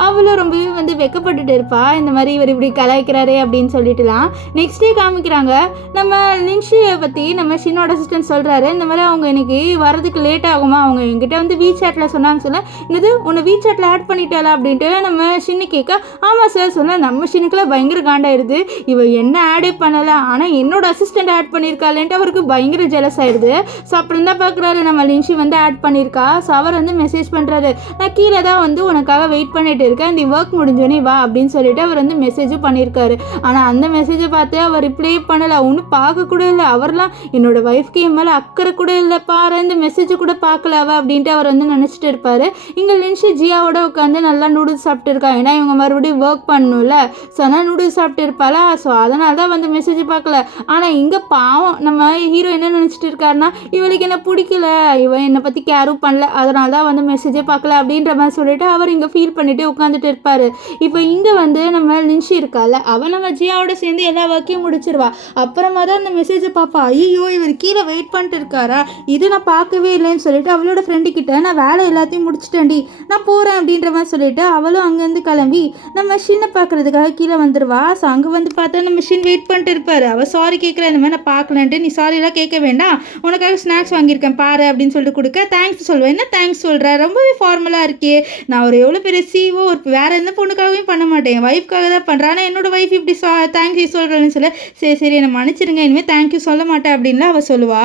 அவளும் ரொம்பவே வந்து வெக்கப்பட்டுட்டு இருப்பா, இந்த மாதிரி இவர் இப்படி கலாய்க்கிறாரே அப்படின்னு சொல்லிட்டுலாம். நெக்ஸ்ட் டே காமிக்கிறாங்க, நம்ம லின்ஷியை பற்றி நம்ம ஷின்னோட அசிஸ்டன்ட் சொல்கிறாரு, இந்த மாதிரி அவங்க இன்னைக்கு வரதுக்கு லேட் ஆகுமா, அவங்க என்கிட்ட வந்து வீசாட்டில் சொன்னாங்க. சொல்ல என்னது உன்னை வீசாட்டில் ஆட் பண்ணிட்டாளா அப்படின்ட்டு நம்ம ஷின்னு கேட்க, ஆமாம் சார் சொன்ன. நம்ம ஷின்னுக்குலாம் பயங்கர காண்டாயிடுது, இவ என்ன ஆடே பண்ணலை ஆனால் என்னோட அசிஸ்டண்ட் ஆட் பண்ணியிருக்காளேன்ட்டு அவருக்கு பயங்கர ஜெலஸ் ஆயிடுது. ஸோ அப்புறம் தான் பார்க்குறாரு நம்ம லின்ஷி வந்து ஆட் பண்ணியிருக்கா. ஸோ அவர் வந்து மெசேஜ் பண்ணுறாரு, நான் கீழே தான் வந்து உனக்காக வெயிட் பண்ணிட்டு இருக்கேன், இந்த ஒர்க் முடிஞ்சோன்னே வா அப்படின்னு சொல்லிட்டு அவர் வந்து மெசேஜும் பண்ணியிருக்காரு. ஆனால் அந்த மெசேஜை பார்த்து அவர் ரிப்ளை பண்ணலை, ஒன்றும் பார்க்க கூட இல்லை. அவர்லாம் என்னோட ஒய்ஃப்க்கு என் மேலே அக்கறை கூட இல்லை, பாரு இந்த மெசேஜை கூட பார்க்கல அவ அப்படின்ட்டு அவர் வந்து நினச்சிட்டு இருப்பார். இங்கே லின்ஷி ஜியாவோட உட்காந்து நல்லா நூடுல்ஸ் சாப்பிட்டு இருக்கா, ஏன்னா இவங்க மறுபடியும் ஒர்க் பண்ணணும்ல. ஸோ ஆனால் நூடுல்ஸ் சாப்பிட்டு இருப்பாளா, ஸோ அதனால தான் வந்து மெசேஜ் பார்க்கல. ஆனால் இங்கே பாவம் நம்ம ஹீரோ என்ன நினச்சிட்டு இருக்காருன்னா, இவளுக்கு என்ன பிடிக்கல, இவன் என்னை பற்றி கேரும் பண்ணல, அதனால தான் வந்து மெசேஜே பார்க்கல அப்படின்ற மாதிரி சொல்லிட்டு அவர் இங்கே ஃபீல் பண்ணிட்டு உட்காந்துட்டு இருப்பார். இப்போ இங்கே வந்து நம்ம லின்ஷி இருக்கால, அவன் நம்ம ஜியாவோட சேர்ந்து எல்லா ஒர்க்கையும் முடிச்சிருவா. அப்புறமா தான் அந்த மெசேஜை பார்ப்பா, ஐயோ இவர் கீழே வெயிட் பண்ணிட்டு இருக்காரா, இது நான் பார்க்கவே இல்லைன்னு சொல்லிட்டு அவளோட ஃப்ரெண்டு கிட்ட, நான் வேலை எல்லாத்தையும் முடிச்சிட்டேன்டி நான் போகிறேன் அப்படின்ற மாதிரி சொல்லிட்டு அவளும் அங்கேருந்து கிளம்பி நம்ம ஷின்னை பார்க்கறதுக்காக கீழே வந்துடுவா. ஸோ அங்கே வந்து பார்த்தா நம்ம ஷின் வெயிட் பண்ணிட்டு இருப்பாரு. அவள் சாரி கேட்குற, இந்த மாதிரி நான் பார்க்கலன்ட்டு, நீ சாரியெல்லாம் கேட்க வேண்டாம், உனக்காக ஸ்நாக்ஸ் வாங்கியிருக்கேன் பாரு அப்படின்னு சொல்லிட்டு கொடுக்க, தேங்க்ஸ் சொல்லுவேன். என்ன தேங்க்ஸ் சொல்கிறேன், ரொம்பவே ஃபார்மலாக இருக்கே, நான் ஒரு எவ்வளோ பெரிய சிஓ, ஒரு வேறு எந்த பொண்ணுக்காகவும் பண்ண மாட்டேன், என் ஒய்ஃப்காக தான் பண்ணுறேன், ஆனால் என்னோட ஒய்ஃப் இப்படி தேங்க்யூ சொல்கிறேன்னு சொல்ல, சரி சரி என்னை மன்னிச்சிருங்க, இனிமேல் தேங்க்யூ சொல்ல மாட்டேன் அப்படின்லாம் அவள் சொல்லுவா.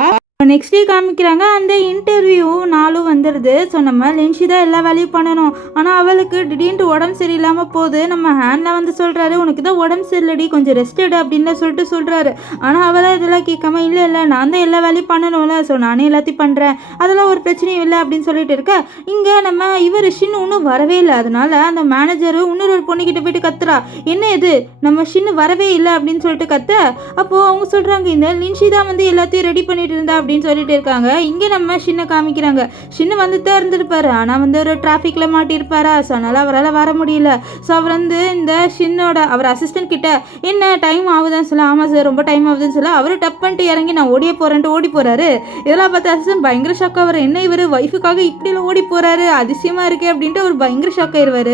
நெக்ஸ்ட் டே காமிக்கிறாங்க, அந்த இன்டர்வியூ நாளும் வந்துடுது. ஸோ நம்ம லின்ஷி தான் எல்லா வேலையும் பண்ணணும். ஆனால் அவளுக்கு திடீர்னு உடம்பு சரியில்லாமல் போகுது. நம்ம ஹேண்டில் வந்து சொல்கிறாரு, உனக்கு தான் உடம்பு சரியில்லடி, கொஞ்சம் ரெஸ்ட் எடு அப்படின்னு சொல்கிறாரு. ஆனால் அவளாக இதெல்லாம் கேட்காம, இல்லை இல்லை நான் தான் எல்லா வேலையும் பண்ணணும்ல, ஸோ நானே எல்லாத்தையும் பண்ணுறேன், அதெல்லாம் ஒரு பிரச்சனையும் இல்லை அப்படின்னு சொல்லிட்டு இருக்க, இங்கே நம்ம இவர் ஷின்னு இன்னும் வரவே இல்லை. அதனால அந்த மேனேஜரு இன்னொரு பொண்ணுக்கிட்ட போயிட்டு கத்துறா, என்ன இது நம்ம ஷின்னு வரவே இல்லை அப்படின்னு சொல்லிட்டு கத்த, அப்போது அவங்க சொல்கிறாங்க, இந்த லின்ஷி தான் வந்து எல்லாத்தையும் ரெடி பண்ணிட்டு இருந்தா அப்படின்னு சொல்லிட்டு இருக்காங்க. இங்கே நம்ம ஷின்னை காமிக்கிறாங்க, ஷின்னு வந்துட்டே இருந்திருப்பாரு, ஆனால் வந்து ஒரு டிராஃபிக்கில் மாட்டியிருப்பாரா, ஸோ அதனால் அவரால் வர முடியல. ஸோ அவர் வந்து இந்த ஷின்னோட அவர் அசிஸ்டன்ட் கிட்ட என்ன டைம் ஆகுதுன்னு சொல்ல, ஆமாம் சார் ரொம்ப டைம் ஆகுதுன்னு சொல்ல, அவர் டப் பண்ணிட்டு இறங்கி நான் ஓடியே போகிறேன்ட்டு ஓடி போகிறாரு. இதெல்லாம் பார்த்து அசிஸ்டன்ட் பயங்கர ஷாக் ஆவார், என்ன இவர் ஒய்ஃபுக்காக இப்படிலாம் ஓடி போகிறாரு, அதிசயமாக இருக்கே அப்படின்ட்டு அவர் பயங்கர ஷாக் ஆயிடுவார்.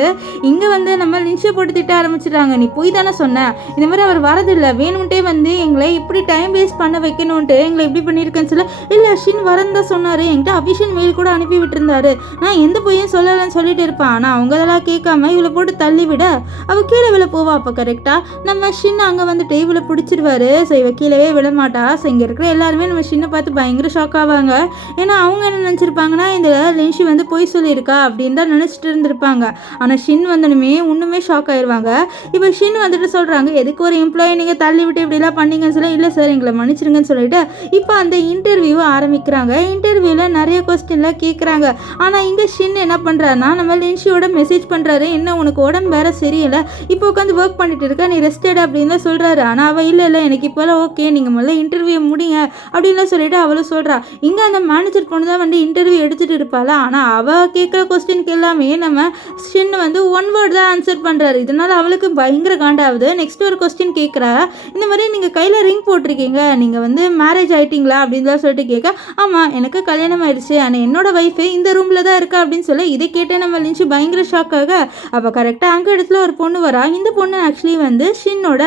இங்கே வந்து நம்ம லின்ஷை போட்டு திட்ட ஆரம்பிச்சிடுறாங்க, நீ போய் தானே சொன்ன, இந்த மாதிரி அவர் வரதில்லை, வேணும்ட்டே வந்து எங்களை இப்படி டைம் வேஸ்ட் பண்ண வைக்கணும்ன்ட்டு எங்களை இப்படி பண்ணியிருக்கேன்னு சொல்ல, இல்லை ஷின் வரன்னு தான் சொன்னார், என்கிட்ட அஃபிஷியல் மெயில் கூட அனுப்பி விட்டுருந்தாரு, நான் எந்த பொய்யும் சொல்லலைன்னு சொல்லிட்டு இருப்பான். ஆனால் அவங்க அதெல்லாம் கேட்காம இவளை போட்டு தள்ளி விட அவள் கீழே விழ போவா. அப்போ கரெக்டாக நம்ம ஷின் அங்கே வந்துட்டு இவளை பிடிச்சிருவாரு. ஸோ இவ கீழவே விழ மாட்டா. ஸோ இங்கே இருக்கிற எல்லாருமே நம்ம ஷின்னை பார்த்து பயங்கர ஷாக் ஆவாங்க. ஏன்னா அவங்க என்ன நினச்சிருப்பாங்கன்னா, இந்த லின்ஷி வந்து பொய் சொல்லியிருக்கா அப்படின்னு தான் நினச்சிட்டு இருந்திருப்பாங்க. ஆனால் ஷின் வந்தனுமே இன்னுமே ஷாக் ஆயிடுவாங்க. இப்போ ஷின் வந்துட்டு சொல்கிறாங்க, எதுக்கு ஒரு எம்ப்ளாயி நீங்கள் தள்ளி விட்டு இப்படிலாம் பண்ணீங்கன்னு சொல்ல, இல்லை சார் எங்களை மன்னிச்சிருங்கன்னு சொல்லிட்டு இப்போ அந்த இன்டர்வியூ ஆரம்பிக்கிறாங்க. இன்டர்வியூவில் நிறைய கொஸ்டின்லாம் கேட்குறாங்க. ஆனால் இங்கே ஷின் என்ன பண்ணுறாருன்னா, நம்ம லின்ஷியோட மெசேஜ் பண்ணுறாரு, என்ன உனக்கு உடம்பு வேற சரியில்லை, இப்போ உட்காந்து ஒர்க் பண்ணிட்டு இருக்க, நீ ரெஸ்ட் எடு அப்படின்னு தான் சொல்கிறாரு. ஆனால் அவள் இல்லை இல்லை எனக்கு இப்போலாம் ஓகே, நீங்கள் முதல்ல இன்டர்வியூ முடிங்க அப்படின்லாம் சொல்லிட்டு அவளும் சொல்கிறா. இங்கே அந்த மேனேஜர் பொண்ணு தான் வந்து இன்டர்வியூ எடுத்துகிட்டு இருப்பாள். ஆனால் அவள் கேட்குற கொஸ்டினுக்கு எல்லாமே நம்ம ஷின் வந்து ஒன் வேர்ட் தான் ஆன்சர் பண்ணுறாரு. இதனால் அவளுக்கு பயங்கர காண்டாகுது. நெக்ஸ்ட் ஒரு கொஸ்டின் கேட்குறா, இந்த மாதிரி நீங்கள் கையில் ரிங் போட்டிருக்கீங்க, நீங்கள் வந்து மேரேஜ் ஆகிட்டீங்களா அப்படின்னு தான் சொல்லிட்டு கேட்க, ஆமாம் எனக்கு கல்யாணம் ஆயிடுச்சு, ஆனால் என்னோட ஒய்ஃபு இந்த ரூமில் தான் இருக்கா அப்படின்னு சொல்ல, இதை கேட்டே நம்ம லின்ஷி பயங்கர ஷாக்காக அப்போ கரெக்டாக அங்கே இடத்துல ஒரு பொண்ணு வரா. இந்த பொண்ணு ஆக்சுவலி வந்து ஷின்னோட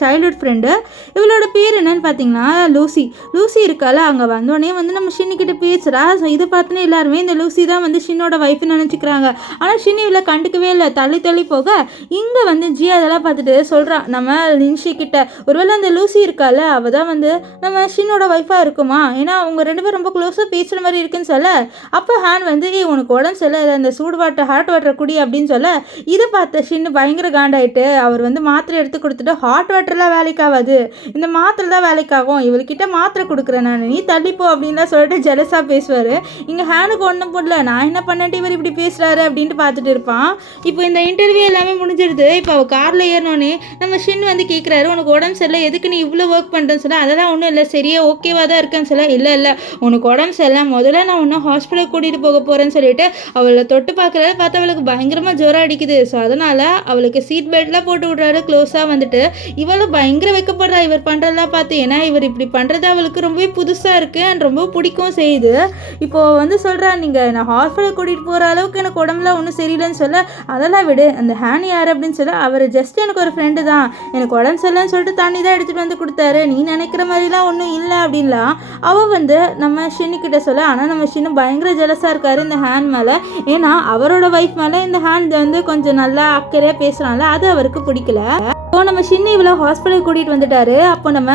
சைல்ட்ஹுட் ஃப்ரெண்டு. இவளோட பேர் என்னன்னு பார்த்தீங்கன்னா லூசி. லூசி இருக்கால, அங்கே வந்தோடனே வந்து நம்ம ஷின்னுக்கிட்ட பேசுகிறா. ஸோ இதை பார்த்துன்னு எல்லாருமே இந்த லூசி தான் வந்து ஷின்னோட ஒய்ஃப்னு நினச்சிக்கிறாங்க. ஆனால் ஷின் இவளை கண்டுக்கவே இல்லை, தள்ளி தள்ளி போக இங்கே வந்து ஜியா அதெல்லாம் பார்த்துட்டு சொல்கிறான் நம்ம லின்ஷி கிட்ட, ஒருவேளை அந்த லூசி இருக்கால அவள் தான் வந்து நம்ம ஷின்னோட ஒய்ஃபாக இருக்குமா, ஏன்னா அவங்க 2 பேரும் ரொம்ப க்ளோஸாக பேசுகிற மாதிரி இருக்குன்னு சொல்ல, அப்போ ஹேன் வந்து உனக்கு உடம்பு சரியில்லை, அந்த சூடு வாட்டர் ஹாட் வாட்டர் குடி அப்படின்னு சொல்ல, இதை பார்த்த ஷின்னு பயங்கர காண்டாயிட்டு அவர் வந்து மாத்திரை எடுத்து கொடுத்துட்டு ஹாட் வாட்டர்லாம் வேலைக்கு ஆகாது, இந்த மாத்திரை தான் வேலைக்காகும், இவர்கிட்ட மாத்திரை கொடுக்குறேன் நான், நீ தள்ளிப்போ அப்படின்லாம் சொல்லிட்டு ஜெலஸாக பேசுவார். இங்கே ஹேனுக்கு ஒன்றும் போடல, நான் என்ன பண்ணிட்டு இவர் இப்படி பேசுகிறாரு அப்படின்ட்டு பார்த்துட்டு இருப்பான். இப்போ இந்த இன்டர்வியூ எல்லாமே முடிஞ்சிருது. இப்போ அவள் காரில் ஏறினோடனே நம்ம ஷின் வந்து கேட்குறாரு, உனக்கு உடம்பு சரியில்லை, எதுக்கு நீ இவ்வளோ ஒர்க் பண்ணுறேன்னு சொல்ல, அதெல்லாம் ஒன்றும் இல்லை, சரியா ஓகேவா தான் இருக்கேன்னு சொல்ல, இல்லை உனக்கு உடம்பு சரியில்லை, முதல்ல நான் ஒன்றும் ஹாஸ்பிட்டல் கூட்டிகிட்டு போக போகிறேன்னு சொல்லிட்டு அவளை தொட்டு பார்க்குறத பார்த்து அவளுக்கு பயங்கரமாக ஜோரம் அடிக்குது. ஸோ அதனால் அவளுக்கு சீட் பெல்ட்லாம் போட்டு விட்றாரு க்ளோஸாக வந்துட்டு. இவளும் பயங்கர வைக்கப்படுறா இவர் பண்ணுறதெல்லாம் பார்த்து. ஏன்னா இவர் இப்படி பண்ணுறது அவளுக்கு ரொம்பவே புதுசாக இருக்குது அண்ட் ரொம்ப பிடிக்கும் செய்யுது. இப்போது வந்து சொல்கிறா, நீங்கள் நான் ஹாஸ்பிட்டல் கூட்டிகிட்டு போகிற அளவுக்கு எனக்கு உடம்புலாம் ஒன்றும் சரியில்லைன்னு சொல்ல, அதெல்லாம் விடு, அந்த ஹேன் யார் அப்படின்னு சொல்ல, அவர் ஜஸ்ட் எனக்கு ஒரு ஃப்ரெண்டு தான், எனக்கு உடம்பு சரியில்லைன்னு சொல்லிட்டு தண்ணி தான் எடுத்துகிட்டு வந்து கொடுத்தாரு, நீ நினைக்கிற மாதிரிலாம் ஒன்றும் இல்லை அப்படின்லாம் அவள் வந்து நம்ம ஷின்னுக்கிட்ட சொல்ல. ஆனால் நம்ம ஷின்னு பயங்கர ஜெலஸாக இருக்காரு இந்த ஹேன் மேலே. ஏன்னா அவரோட வைஃப் மேலே இந்த ஹேன் வந்து கொஞ்சம் நல்லா அக்கறையாக பேசுகிறாங்கள, அது அவருக்கு பிடிக்கல. இப்போ நம்ம ஷின்னு இவ்வளோ ஹாஸ்பிட்டல் கூட்டிகிட்டு வந்துட்டாரு. அப்போ நம்ம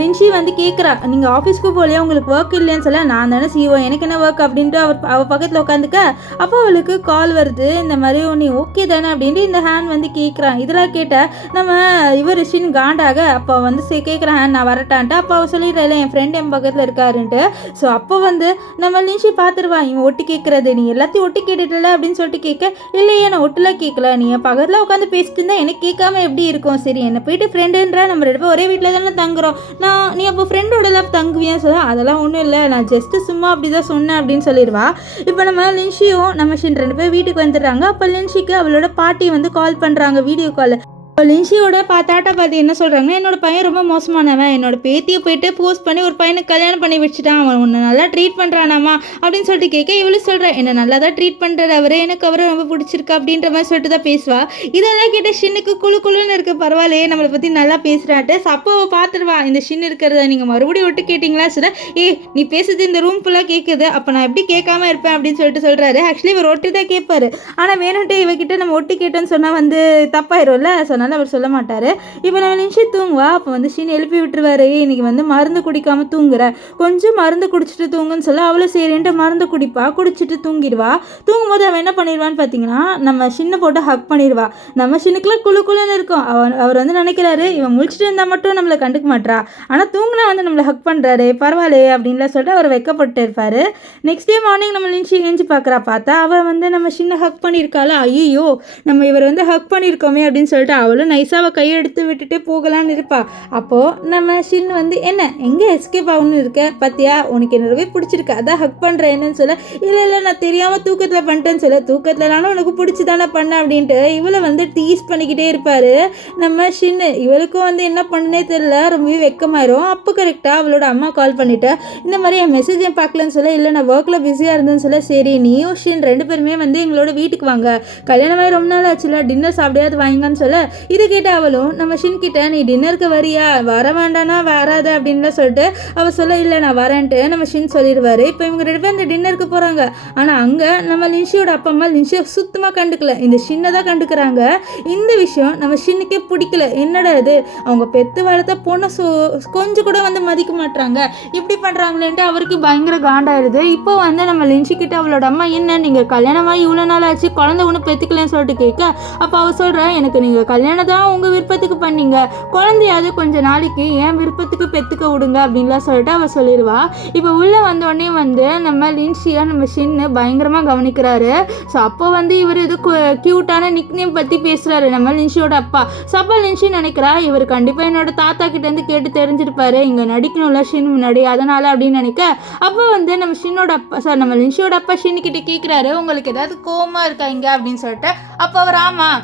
லின்ஷி வந்து கேட்குறா, நீங்கள் ஆஃபீஸ்க்கு போகலையா, உங்களுக்கு ஒர்க் இல்லைன்னு சொல்ல, நான் தானே சிஓ, எனக்கு என்ன ஒர்க் அப்படின்ட்டு அவள் பக்கத்தில் உட்காந்துக்க. அப்போ அவளுக்கு கால் வருது, இந்த மாதிரி நீ ஓகே தானே அப்படின்ட்டு இந்த ஹேன் வந்து கேட்குறான். இதெல்லாம் கேட்ட நம்ம இவர் ஷின் காண்டாக அப்போ வந்து கேட்குறான் ஹேன், நான் வரட்டான்ட்டு. அப்போ அவள் சொல்லிடுறேன் என் ஃப்ரெண்ட் என் பக்கத்தில் இருக்காருன்ட்டு. ஸோ அப்போ வந்து நம்ம லின்ஷி பார்த்துருவான், இவன் ஒட்டு கேட்குறது, நீ எல்லாத்தையும் ஒட்டு கேட்டுட்டல அப்படின்னு சொல்லிட்டு கேட்க, இல்லையே நான் ஒட்டுலாம் கேட்கல, நீ என் பக்கத்தில் உட்காந்து பேசிட்டு இருந்தா எனக்கு கேட்காம எப்படி இருக்கும், சரி என்ன போயிட்டு ஃப்ரெண்டுன்ற நம்ம 2 பேரும் ஒரே வீட்டில் தானே தங்குறோம், நீ அப்போ ஃப்ரெண்டோடலாம் தங்குவியான்னு சொல்ல, அதெல்லாம் ஒன்றும் இல்லை, நான் ஜஸ்ட்டு சும்மா அப்படி தான் சொன்னேன் அப்படின்னு சொல்லிடுவா. இப்போ நம்ம லின்ஷியும் நம்ம ஷின் 2 பேர் வீட்டுக்கு வந்துடுறாங்க. அப்போ லின்ஷிக்கு அவளோட பாட்டி வந்து கால் பண்ணுறாங்க, வீடியோ கால். லின்ஷியோட தாத்தா பாட்டி என்ன சொல்கிறாங்கன்னா, என்னோட பையன் ரொம்ப மோசமானவன், என்னோட பேத்தியை போயிட்டு போஸ்ட் பண்ணி ஒரு பையனுக்கு கல்யாணம் பண்ணி வச்சுட்டான், அவன் உன்னை நல்லா ட்ரீட் பண்ணுறானாமா அப்படின்னு சொல்லிட்டு கேட்க, இவளு சொல்கிறேன் என்னை நல்லா தான் ட்ரீட் பண்ணுறாரு அவரே, எனக்கு அவரை ரொம்ப பிடிச்சிருக்கு அப்படின்ற மாதிரி சொல்லிட்டு தான் பேசுவா. இதெல்லாம் கேட்ட ஷின்னுக்கு குழுன்னு இருக்குது, பரவாயில்லையே நம்மளை பற்றி நல்லா பேசுகிறான்ட்டு. ஸோ அப்போ பார்த்துருவா, இந்த ஷின் இருக்கிறத நீங்கள் மறுபடியும் ஒட்டு கேட்டிங்களா சொல்ல, நீ பேசுறது இந்த ரூம் ஃபுல்லாக கேட்குது, அப்போ நான் எப்படி கேட்காம இருப்பேன் அப்படின்னு சொல்லிட்டு சொல்கிறாரு. ஆக்சுவலி இவர் ஒட்டு தான் கேட்பாரு, ஆனால் வேணுன்ட்டு இவகிட்ட நம்ம ஒட்டு கேட்டோன்னு சொன்னால் வந்து தப்பாயிரும்ல, சொன்னால் அவர் சொல்ல மாட்டார். இப்போ நம்ம லின்ஷி தூங்குவா. அப்போ வந்து ஷின் எழுப்பி விட்டுருவாரு, இன்னைக்கு வந்து மருந்து குடிக்காமல் தூங்குற, கொஞ்சம் மருந்து குடிச்சிட்டு தூங்குன்னு சொல்ல, அவளை சரின்ட்டு மருந்து குடிப்பா, குடிச்சிட்டு தூங்கிடுவா. தூங்கும்போது அவன் என்ன பண்ணிடுவான்னு பார்த்தீங்கன்னா, நம்ம ஷின்னை போட்டு ஹக் பண்ணிடுவா. நம்ம ஷின்னுக்குலாம் குழுன்னு இருக்கும். அவர் வந்து நினைக்கிறாரு, இவன் முழிச்சிட்டு இருந்தால் மட்டும் நம்மளை கண்டுக்க மாட்டா, ஆனால் தூங்கினா வந்து நம்மளை ஹக் பண்ணுறாரு, பரவாயில்லையே அப்படின்லாம் சொல்லிட்டு அவர் வைக்கப்பட்டு இருப்பார். நெக்ஸ்ட் டே மார்னிங் நம்ம லின்ஷி ஏஞ்சி பார்க்குறா. பார்த்தா அவள் வந்து நம்ம ஷின்னை ஹக் பண்ணியிருக்காள, ஐயோ நம்ம இவர் வந்து ஹக் பண்ணியிருக்கோமே அப்படின்னு சொல்லிட்டு அவளும் நைஸாக அவள் கையெடுத்து விட்டுட்டு போகலான்னு இருப்பா. அப்போது நம்ம ஷின் வந்து என்ன எங்கே எஸ்கேப் ஆகணும்னு இருக்க பார்த்தியா, உனக்கு என்னவே பிடிச்சிருக்கு அதான் ஹக் பண்ணுறேன் என்னன்னு சொல்ல, இல்லை நான் தெரியாமல் தூக்கத்தில் பண்ணிட்டேன்னு சொல்ல, தூக்கத்துலனாலும் உனக்கு பிடிச்சி தானே பண்ண அப்படின்ட்டு இவளை வந்து டீஸ் பண்ணிக்கிட்டே இருப்பார் நம்ம ஷின்னு. இவளுக்கும் வந்து என்ன பண்ணனே தெரியல, ரொம்பவே வெக்கமாயிரும். அப்போ கரெக்டாக அவளோட அம்மா கால் பண்ணிவிட்டு இந்த மாதிரி என் மெசேஜ் என் பார்க்கலன்னு சொல்ல, இல்லை நான் ஒர்க்கில் பிஸியாக இருந்தேன்னு சொல்ல, சரி நீயும் ஷின் 2 பேருமே வந்து எங்களோட வீட்டுக்கு வாங்க, கல்யாணமாகி ரொம்ப நாள் ஆச்சுல, டின்னர் சாப்பிடையாவது வாங்கன்னு சொல்ல, இது கேட்ட அவளும் நம்ம ஷின் கிட்ட நீ டின்னருக்கு வரியா, வர வேண்டானா வராத அப்படின்னு சொல்லிட்டு அவள் சொல்ல, இல்லை நான் வரேன்ட்டு நம்ம ஷின் சொல்லிடுவார். இப்போ இவங்க 2 பேர் இந்த டின்னருக்கு போகிறாங்க. ஆனால் அங்கே நம்ம லின்ஷியோட அப்பா அம்மா லின்ஷியை சுத்தமாக கண்டுக்கல, இந்த ஷின்னை தான் கண்டுக்கிறாங்க. இந்த விஷயம் நம்ம ஷின்னுக்கே பிடிக்கல, என்னடா இது அவங்க பெத்து வளர்த்த பொண்ணை கொஞ்சம் கூட வந்து மதிக்க மாட்டாங்க, இப்படி பண்ணுறாங்களேன்ட்டு அவருக்கு பயங்கர காண்டாயிருது. இப்போ வந்து நம்ம லின்ஷி கிட்ட அவளோட அம்மா, என்ன நீங்கள் கல்யாணமாக இவ்வளோ நாள் ஆச்சு, குழந்தை ஒன்றும் பெற்றுக்கலன்னு சொல்லிட்டு கேட்க, அப்போ அவள் சொல்கிறேன், எனக்கு நீங்கள் கல்யாணம் தான் உங்கள் விருப்பத்துக்கு பண்ணீங்க, குழந்தையாவது கொஞ்சம் நாளைக்கு என் விருப்பத்துக்கு பெற்றுக்க விடுங்க அப்படின்லாம் சொல்லிட்டு அவள் சொல்லிடுவா. இப்போ உள்ளே வந்தோடனே வந்து நம்ம லின்ஷியை நம்ம ஷின்னு பயங்கரமாக கவனிக்கிறாரு. ஸோ அப்போ வந்து இவர் இது க்யூட்டான நிக்நேம் பற்றி பேசுகிறாரு நம்ம லின்ஷியோட அப்பா. ஸோ அப்போ லின்ஷி நினைக்கிறா, இவர் கண்டிப்பாக என்னோட தாத்தா கிட்டேருந்து கேட்டு தெரிஞ்சிருப்பாரு, இங்கே நடிக்கணும்ல ஷின் முன்னாடி, அதனால் அப்படின்னு நினைக்க, அப்போ வந்து நம்ம ஷின்னோட அப்பா நம்ம லின்ஷியோட அப்பா ஷின்னுக்கிட்ட கேட்குறாரு, உங்களுக்கு ஏதாவது கோவமாக இருக்கா இங்கே அப்படின்னு சொல்லிட்டு. அப்போ அவர் ஆமாம்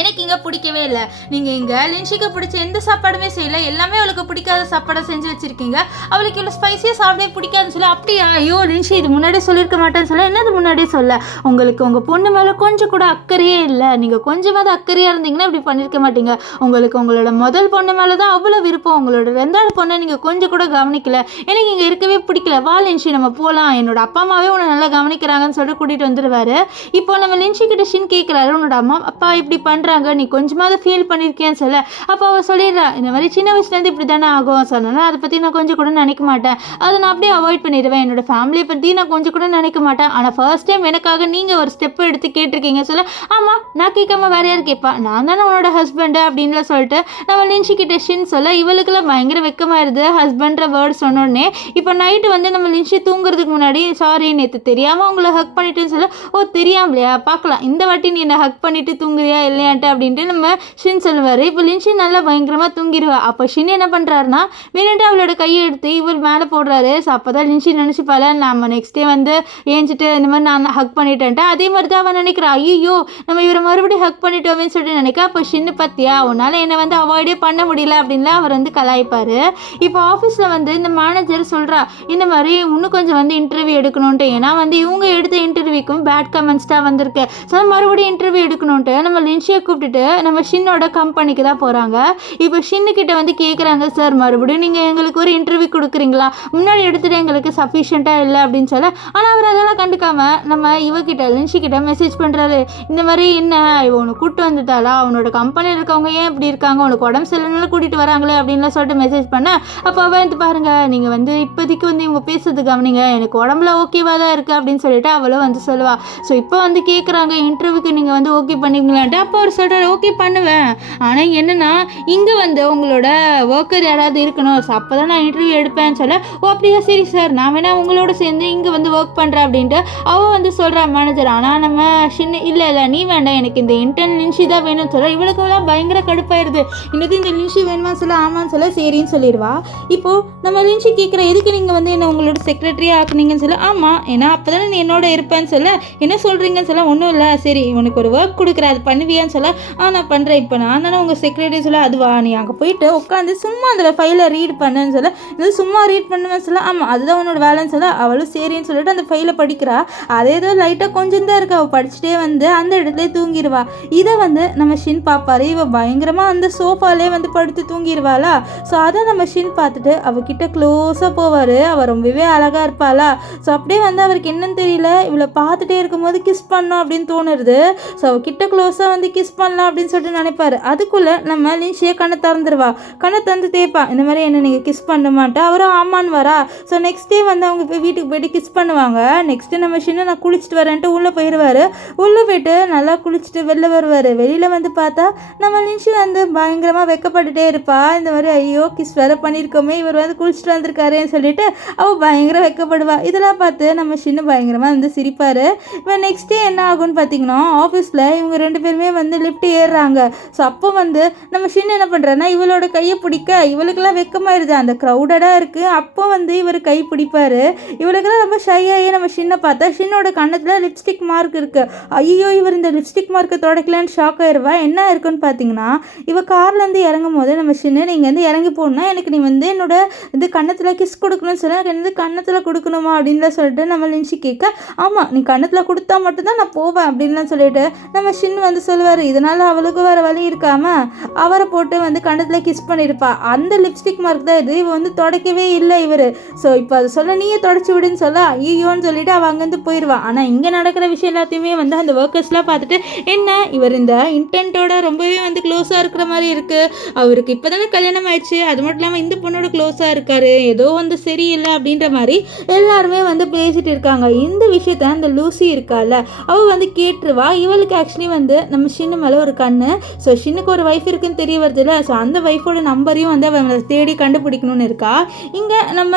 எனக்கு இங்கே பிடிக்கவே இல்லை, நீங்கள் இங்கே லின்ஷிக்கு பிடிச்ச எந்த சாப்பாடுமே செய்யலை, எல்லாமே அவளுக்கு பிடிக்காத சாப்பாடை செஞ்சு வச்சுருக்கீங்க, அவளுக்கு இவ்வளோ ஸ்பைஸியாக சாப்பிடவே பிடிக்காதுன்னு சொல்லி, அப்படியா ஐயோ லின்ஷி இது முன்னாடியே சொல்லியிருக்க மாட்டேன்னு சொல்ல, என்னது முன்னாடியே சொல்ல, உங்களுக்கு உங்கள் பொண்ணு மேலே கொஞ்சம் கூட அக்கறையே இல்லை, நீங்கள் கொஞ்சமாவது அக்கறையாக இருந்தீங்கன்னா இப்படி பண்ணியிருக்க மாட்டீங்க, உங்களுக்கு உங்களோட முதல் பொண்ணு மேலே தான் அவ்வளோ விருப்பம், உங்களோட 2வது பொண்ணை நீங்கள் கொஞ்சம் கூட கவனிக்கல, எனக்கு இங்கே இருக்கவே பிடிக்கல, வா லின்ஷி நம்ம போகலாம், என்னோட அப்பா அம்மாவே உன்னை நல்லா கவனிக்கிறாங்கன்னு சொல்லிட்டு கூட்டிகிட்டு வந்துடுவார். இப்போ நம்ம லின்ஷி கிட்ட ஷின் கேட்குறாரு, உன்னோட அம்மா அப்பா இப்படி பண்ணுறாங்க, நீ கொஞ்சமாவது ஃபீல் பண்ணியிருக்கேன்னு சொல்ல அப்போ அவள் சொல்லிடுறா, இந்த மாதிரி சின்ன வயசுலேருந்து இப்படி தானே ஆகும் சொன்னாலும் அதை பற்றி நான் கொஞ்சம் கூட நினைக்க மாட்டேன், அதை நான் அப்படியே அவாய்ட் பண்ணிடுவேன், என்னோடய ஃபேமிலியை பற்றி நான் கொஞ்சம் கூட நினைக்க மாட்டேன், ஆனால் ஃபர்ஸ்ட் டைம் எனக்காக நீங்கள் ஒரு ஸ்டெப் எடுத்து கேட்டிருக்கீங்க சொல்ல ஆமாம் நான் கேட்காம வேற யார் கேட்பா, நான் தானே உன்னோட ஹஸ்பண்டு அப்படின்லாம் சொல்லிட்டு நம்ம லின்ஷிக்கிட்ட ஷின் சொல்ல இவளுக்குலாம் பயங்கர வெக்கமாயிருது ஹஸ்பண்ட்ற வேர்டு சொன்னோடனே. இப்போ நைட்டு வந்து நம்ம லின்ஷி தூங்குறதுக்கு முன்னாடி சாரி நேற்று தெரியாமல் உங்களை ஹக் பண்ணிட்டுன்னு சொல்ல ஓ தெரியாமலையா பார்க்கலாம் இந்த வாட்டி நீ என்னை ஹக் பண்ணிட்டு தூங்குறியா இல்லையான்ட்டு அப்படின்ட்டு நம்ம ஷின் சொல்லுவார். இப்போ லின்ஷி நல்லா பயங்கரமாக தூங்கிடுவா. அப்போ ஷின் என்ன பண்ணுறாருனா வேணுட்டு அவளோட கையை எடுத்து இவர் மேலே போடுறாரு. ஸோ அப்போ தான் லின்ஷி நினச்சிப்பால நம்ம நெக்ஸ்ட் டே வந்து ஏஞ்சிட்டு இந்த மாதிரி நான் ஹக் பண்ணிட்டேன்ட்டு அதே மாதிரி தான் அவன் நினைக்கிறா, ஐயோ நம்ம இவரை மறுபடியும் ஹக் பண்ணிட்டோமேன்னு சொல்லிட்டு நினைக்க. அப்போ ஷின்னு பத்தியா உன்னால் என்னை வந்து அவாய்டே பண்ண முடியல அப்படின்லாம் அவர் வந்து கலாய்ப்பார். இப்போ ஆஃபீஸில் வந்து இந்த மேனேஜர் சொல்கிறா இந்த மாதிரி இன்னும் கொஞ்சம் வந்து இன்டர்வியூ எடுக்கணுன்ட்டு, ஏன்னா வந்து இவங்க எடுத்த இன்டர்வியூக்கும் பேட் கமெண்ட்ஸ் தான் வந்திருக்கு, ஸோ மறுபடியும் இன்டர்வியூ எடுக்கணுன்ட்டு நம்ம லின்ஷியை கூப்பிட்டுட்டு நம்ம ஷின்னோட கம்பெனிக்கு தான் போகிறாங்க. இப்போ ஷின்னுக்கிட்ட வந்து கேட்குறாங்க, சார் மறுபடியும் நீங்கள் எங்களுக்கு ஒரு இன்டர்வியூ கொடுக்குறீங்களா, முன்னாடி எடுத்துகிட்டு எங்களுக்கு சஃபிஷியண்ட்டாக இல்லை அப்படின்னு சொல்ல. ஆனால் அவர் அதெல்லாம் கண்டுக்காம நம்ம இவகிட்ட லின்ஷிக்கிட்ட மெசேஜ் பண்ணுறாரு, இந்த மாதிரி என்ன இவனை கூப்பிட்டு வந்துட்டாளா, அவனோட கம்பெனியில் இருக்கவங்க ஏன் இப்படி இருக்காங்க, உனக்கு உடம்பு சரியில்லைனாலும் கூட்டிகிட்டு வராங்களே அப்படின்லாம் சொல்லிட்டு மெசேஜ் பண்ண. அப்போ அவன் வந்து பாருங்கள் நீங்கள் வந்து இப்போதைக்கு வந்து இவங்க பேசுறது கவனிங்க, எனக்கு உடம்புல ஓகேவாக தான் இருக்குது அப்படின்னு சொல்லிட்டு அவளும் வந்து சொல்லுவாள். ஸோ இப்போ வந்து கேட்குறாங்க இன்டர்வியூக்கு நீங்கள் வந்து ஓகே பண்ணிங்களான்ட்டு. அப்போ அவர் சொல்கிறார் ஓகே பண்ணுவேன், ஆனால் என்னென்னா இங்கே வந்து உங்களோட ஒர்க்கர் யாராவது இருக்கணும், ஸோ அப்போ தான் நான் இன்டர்வியூ எடுப்பேன்னு சொல்ல ஓ அப்படியா சரி சார் நான் வேணா உங்களோட சேர்ந்து இங்கே வந்து ஒர்க் பண்ணுறேன் அப்படின்ட்டு அவள் வந்து சொல்கிறா மேனேஜர். ஆனால் நம்ம சின்ன இல்லை நீ வேண்டாம் எனக்கு இந்த இன்டர்ன் லின்ஷி தான் வேணும்னு சொல்ல இவளுக்கெல்லாம் பயங்கர கடுப்பாயிருது. இன்னது இந்த லின்ஷி வேணுமா சொல்ல ஆமான்னு சொல்ல சரின்னு சொல்லிடுவா. இப்போது நம்ம லின்ஷி கேட்குற எதுக்கு நீங்கள் வந்து என்ன உங்களோட செக்ரட்டரியாக ஆக்குனீங்கன்னு சொல்ல ஆமாம் ஏன்னா அப்போ தானே நீ என்னோட இருப்பேன்னு சொல்ல என்ன சொல்கிறீங்கன்னு சொல்ல ஒன்றும் இல்லை சரி உனக்கு ஒரு ஒர்க் கொடுக்குற அது பண்ணுவியான்னு சொல்ல நான் பண்ணுறேன், இப்போ நான் தானே உங்கள் செக்ரட்டரி சொல்ல அதுவா நீ அங்கே போயிட்டு உட்காந்து சும்மா அந்த ஃபைலை ரீட் பண்ணுன்னு சொல்ல இது சும்மா ரீட் பண்ணுவேன்னு சொல்ல ஆமாம் அதுதான் உன்னோட வேலைன்னு சொல்ல அவளும் சரின்னு சொல்லிட்டு அந்த ஃபைலை படிக்கிறா. அதே ஏதோ லைட்டாக கொஞ்சம் தான் இருக்கு, அவள் படிச்சுட்டே வந்து அந்த இடத்துல தூங்கிடுவா. இதை வந்து நம்ம ஷின் பார்ப்பாரு, இவள் பயங்கரமாக அந்த சோஃபாலே வந்து படுத்து தூங்கிடுவாளா. ஸோ அதை நம்ம ஷின் பார்த்துட்டு அவகிட்ட க்ளோஸாக போவார். அவள் ரொம்பவே அழகாக இருப்பாளா. ஸோ அப்படியே வந்து அவருக்கு என்னன்னு தெரியல இவளை பார்த்துட்டே இருக்கும்போது கிஸ் பண்ணோம் அப்படின்னு தோணுது. ஸோ அவகிட்ட க்ளோஸாக வந்து கிஸ் பண்ணலாம் அப்படின்னு சொல்லிட்டு நினைப்பாரு. அதுக்குள்ளே நம்ம லின்ஷியை கண்ணை திறந்துருவா. கண்ணை திறந்து தேய்ப்பா, இந்த மாதிரி என்ன நீங்கள் கிஸ் பண்ண மாட்டா, அவரும் ஆமான்னு வரா. ஸோ நெக்ஸ்ட் டே வந்து அவங்க போய் வீட்டுக்கு போய்ட்டு கிஸ் பண்ணுவாங்க. நெக்ஸ்ட்டு நம்ம ஷின்னு நான் குளிச்சுட்டு வரேன்ட்டு உள்ளே போயிடுவார். உள்ளே போய்ட்டு நல்லா குளிச்சுட்டு வெளில வருவார். வெளியில் வந்து பார்த்தா நம்ம லின்ஷி வந்து பயங்கரமாக வெக்கப்பட்டுட்டே இருப்பா. இந்த மாதிரி ஐயோ கிஸ் வேறு பண்ணியிருக்கோமே இவர் வந்து குளிச்சுட்டு வந்திருக்காருன்னு சொல்லிட்டு அவள் பயங்கர வெக்கப்படுவா. இதெல்லாம் பார்த்து நம்ம ஷின்னு பயங்கரமாக வந்து சிரிப்பார். இப்போ நெக்ஸ்ட் டே என்ன ஆகும்னு பார்த்தீங்கன்னா ஆஃபீஸில் இவங்க ரெண்டு பேருமே வந்து லிஃப்ட் ஏறுறாங்க. ஸோ அப்போ வந்து நம்ம ஷின்னு என்ன பண்ணுறாருன்னா இவளோட கையை பிடிக்க இவளுக்கெல்லாம் வெக்கமாயிருது, அந்த க்ரௌடடாக இருக்குது. அப்போ வந்து இவர் கை பிடிப்பார். இவளுக்கெல்லாம் ரொம்ப ஷையாகி நம்ம ஷின்னை பார்த்தா ஷின்னோட கண்ணத்தில் லிப்ஸ்டிக் மார்க் இருக்குது. ஐயோ இவர் இந்த லிப்ஸ்டிக் மார்க்கை தொடக்கலன்னு ஷாக் ஆயிடுவா. என்ன இருக்குன்னு பார்த்தீங்கன்னா இவ கார்லேருந்து இறங்கும் போது நம்ம ஷின்னு நீங்கள் வந்து இறங்கி போகணுன்னா எனக்கு நீ வந்து என்னோட இது கன்னத்தில் கிஸ் கொடுக்கணும்னு சொல்ல எனக்கு என்னது கன்னத்தில் கொடுக்கணுமா அப்படின்லாம் சொல்லிட்டு நம்ம லின்ஷி கேட்க ஆமாம் நீ கன்னத்தில் கொடுத்தா மட்டும்தான் நான் போவேன் அப்படின்லாம் சொல்லிட்டு நம்ம ஷின் வந்து சொல்லுவார். இதனால் அவளுக்கு வேறு வழி இருக்காமல் அவரை போட்டு வந்து கன்னத்தில் கிஸ் பண்ணியிருப்பா. அந்த லிப்ஸ்டிக் மார்க் தான் இது, இவ வந்து தொடக்கவே இல்லை இவர். ஸோ இப்போ அதை சொல்ல நீயே தொடச்சி விடுன்னு சொல்ல ஐயோன்னு சொல்லிட்டு அவள் அங்கேருந்து போயிடுவா. ஆனால் இங்கே நடக்கிற விஷயம் எல்லாத்தையுமே வந்து அந்த ஒர்க்கர்ஸ்லாம் பார்த்துட்டு என்ன இவர் இந்த இன்டென்ட்டோட ரொம்பவே வந்து க்ளோஸாக இருக்கிற மாதிரி இருக்குது, அவருக்கு இப்போ தானே கல்யாணம் ஆயிடுச்சு, அது மட்டும் இல்லாமல் இந்த பொண்ணோட க்ளோஸாக இருக்காரு, ஏதோ வந்து சரியில்லை அப்படின்ற மாதிரி எல்லாருமே வந்து பேசிகிட்டு இருக்காங்க. இந்த விஷயத்த அந்த லூசி இருக்கால அவள் வந்து கேட்டுருவா. இவளுக்கு ஆக்சுவலி வந்து நம்ம ஷின்னு மேலே ஒரு கண்ணு. ஸோ ஷின்னுக்கு ஒரு ஒய்ஃப் இருக்குன்னு தெரிய வருது இல்லை. ஸோ அந்த ஒய்ஃபோட நம்பரையும் வந்து அவன் தேடி கண்டுபிடிக்கணும்னு இருக்கா. இங்கே நம்ம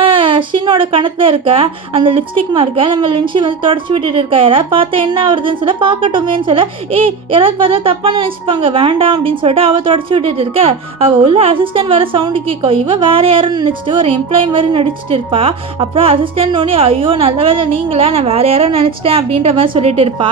ஷின்னோட கணத்தில் இருக்க அந்த லிப்ஸ்டிக் மார்க்கை நம்ம லின்ஷி வந்து தொடச்சி விட்டுட்டு இருக்கா. யாராவது பார்த்தா என்ன ஆகுதுன்னு சொல்ல பார்க்கட்டுமேன்னு சொல்ல யாராவது பார்த்தா தப்பாக நினச்சிப்பாங்க வேண்டாம் அப்படின்னு சொல்லிட்டு அவள் தொடச்சி விட்டுட்டு இருக்க. அவள் உள்ள அசிஸ்டன்ட் வர சவுண்டு கேட்கும். இவள் வேறு யாரும் நினச்சிட்டு ஒரு எம்ப்ளாயி மாதிரி நடிச்சிட்டு இருப்பா. அப்புறம் அசிஸ்டன்ட் ஒன்று ஐயோ நல்ல வேலை நீங்களா நான் வேறு யாரும் நினச்சிட்டேன் அப்படின்ற மாதிரி சொல்லிட்டு இருப்பா.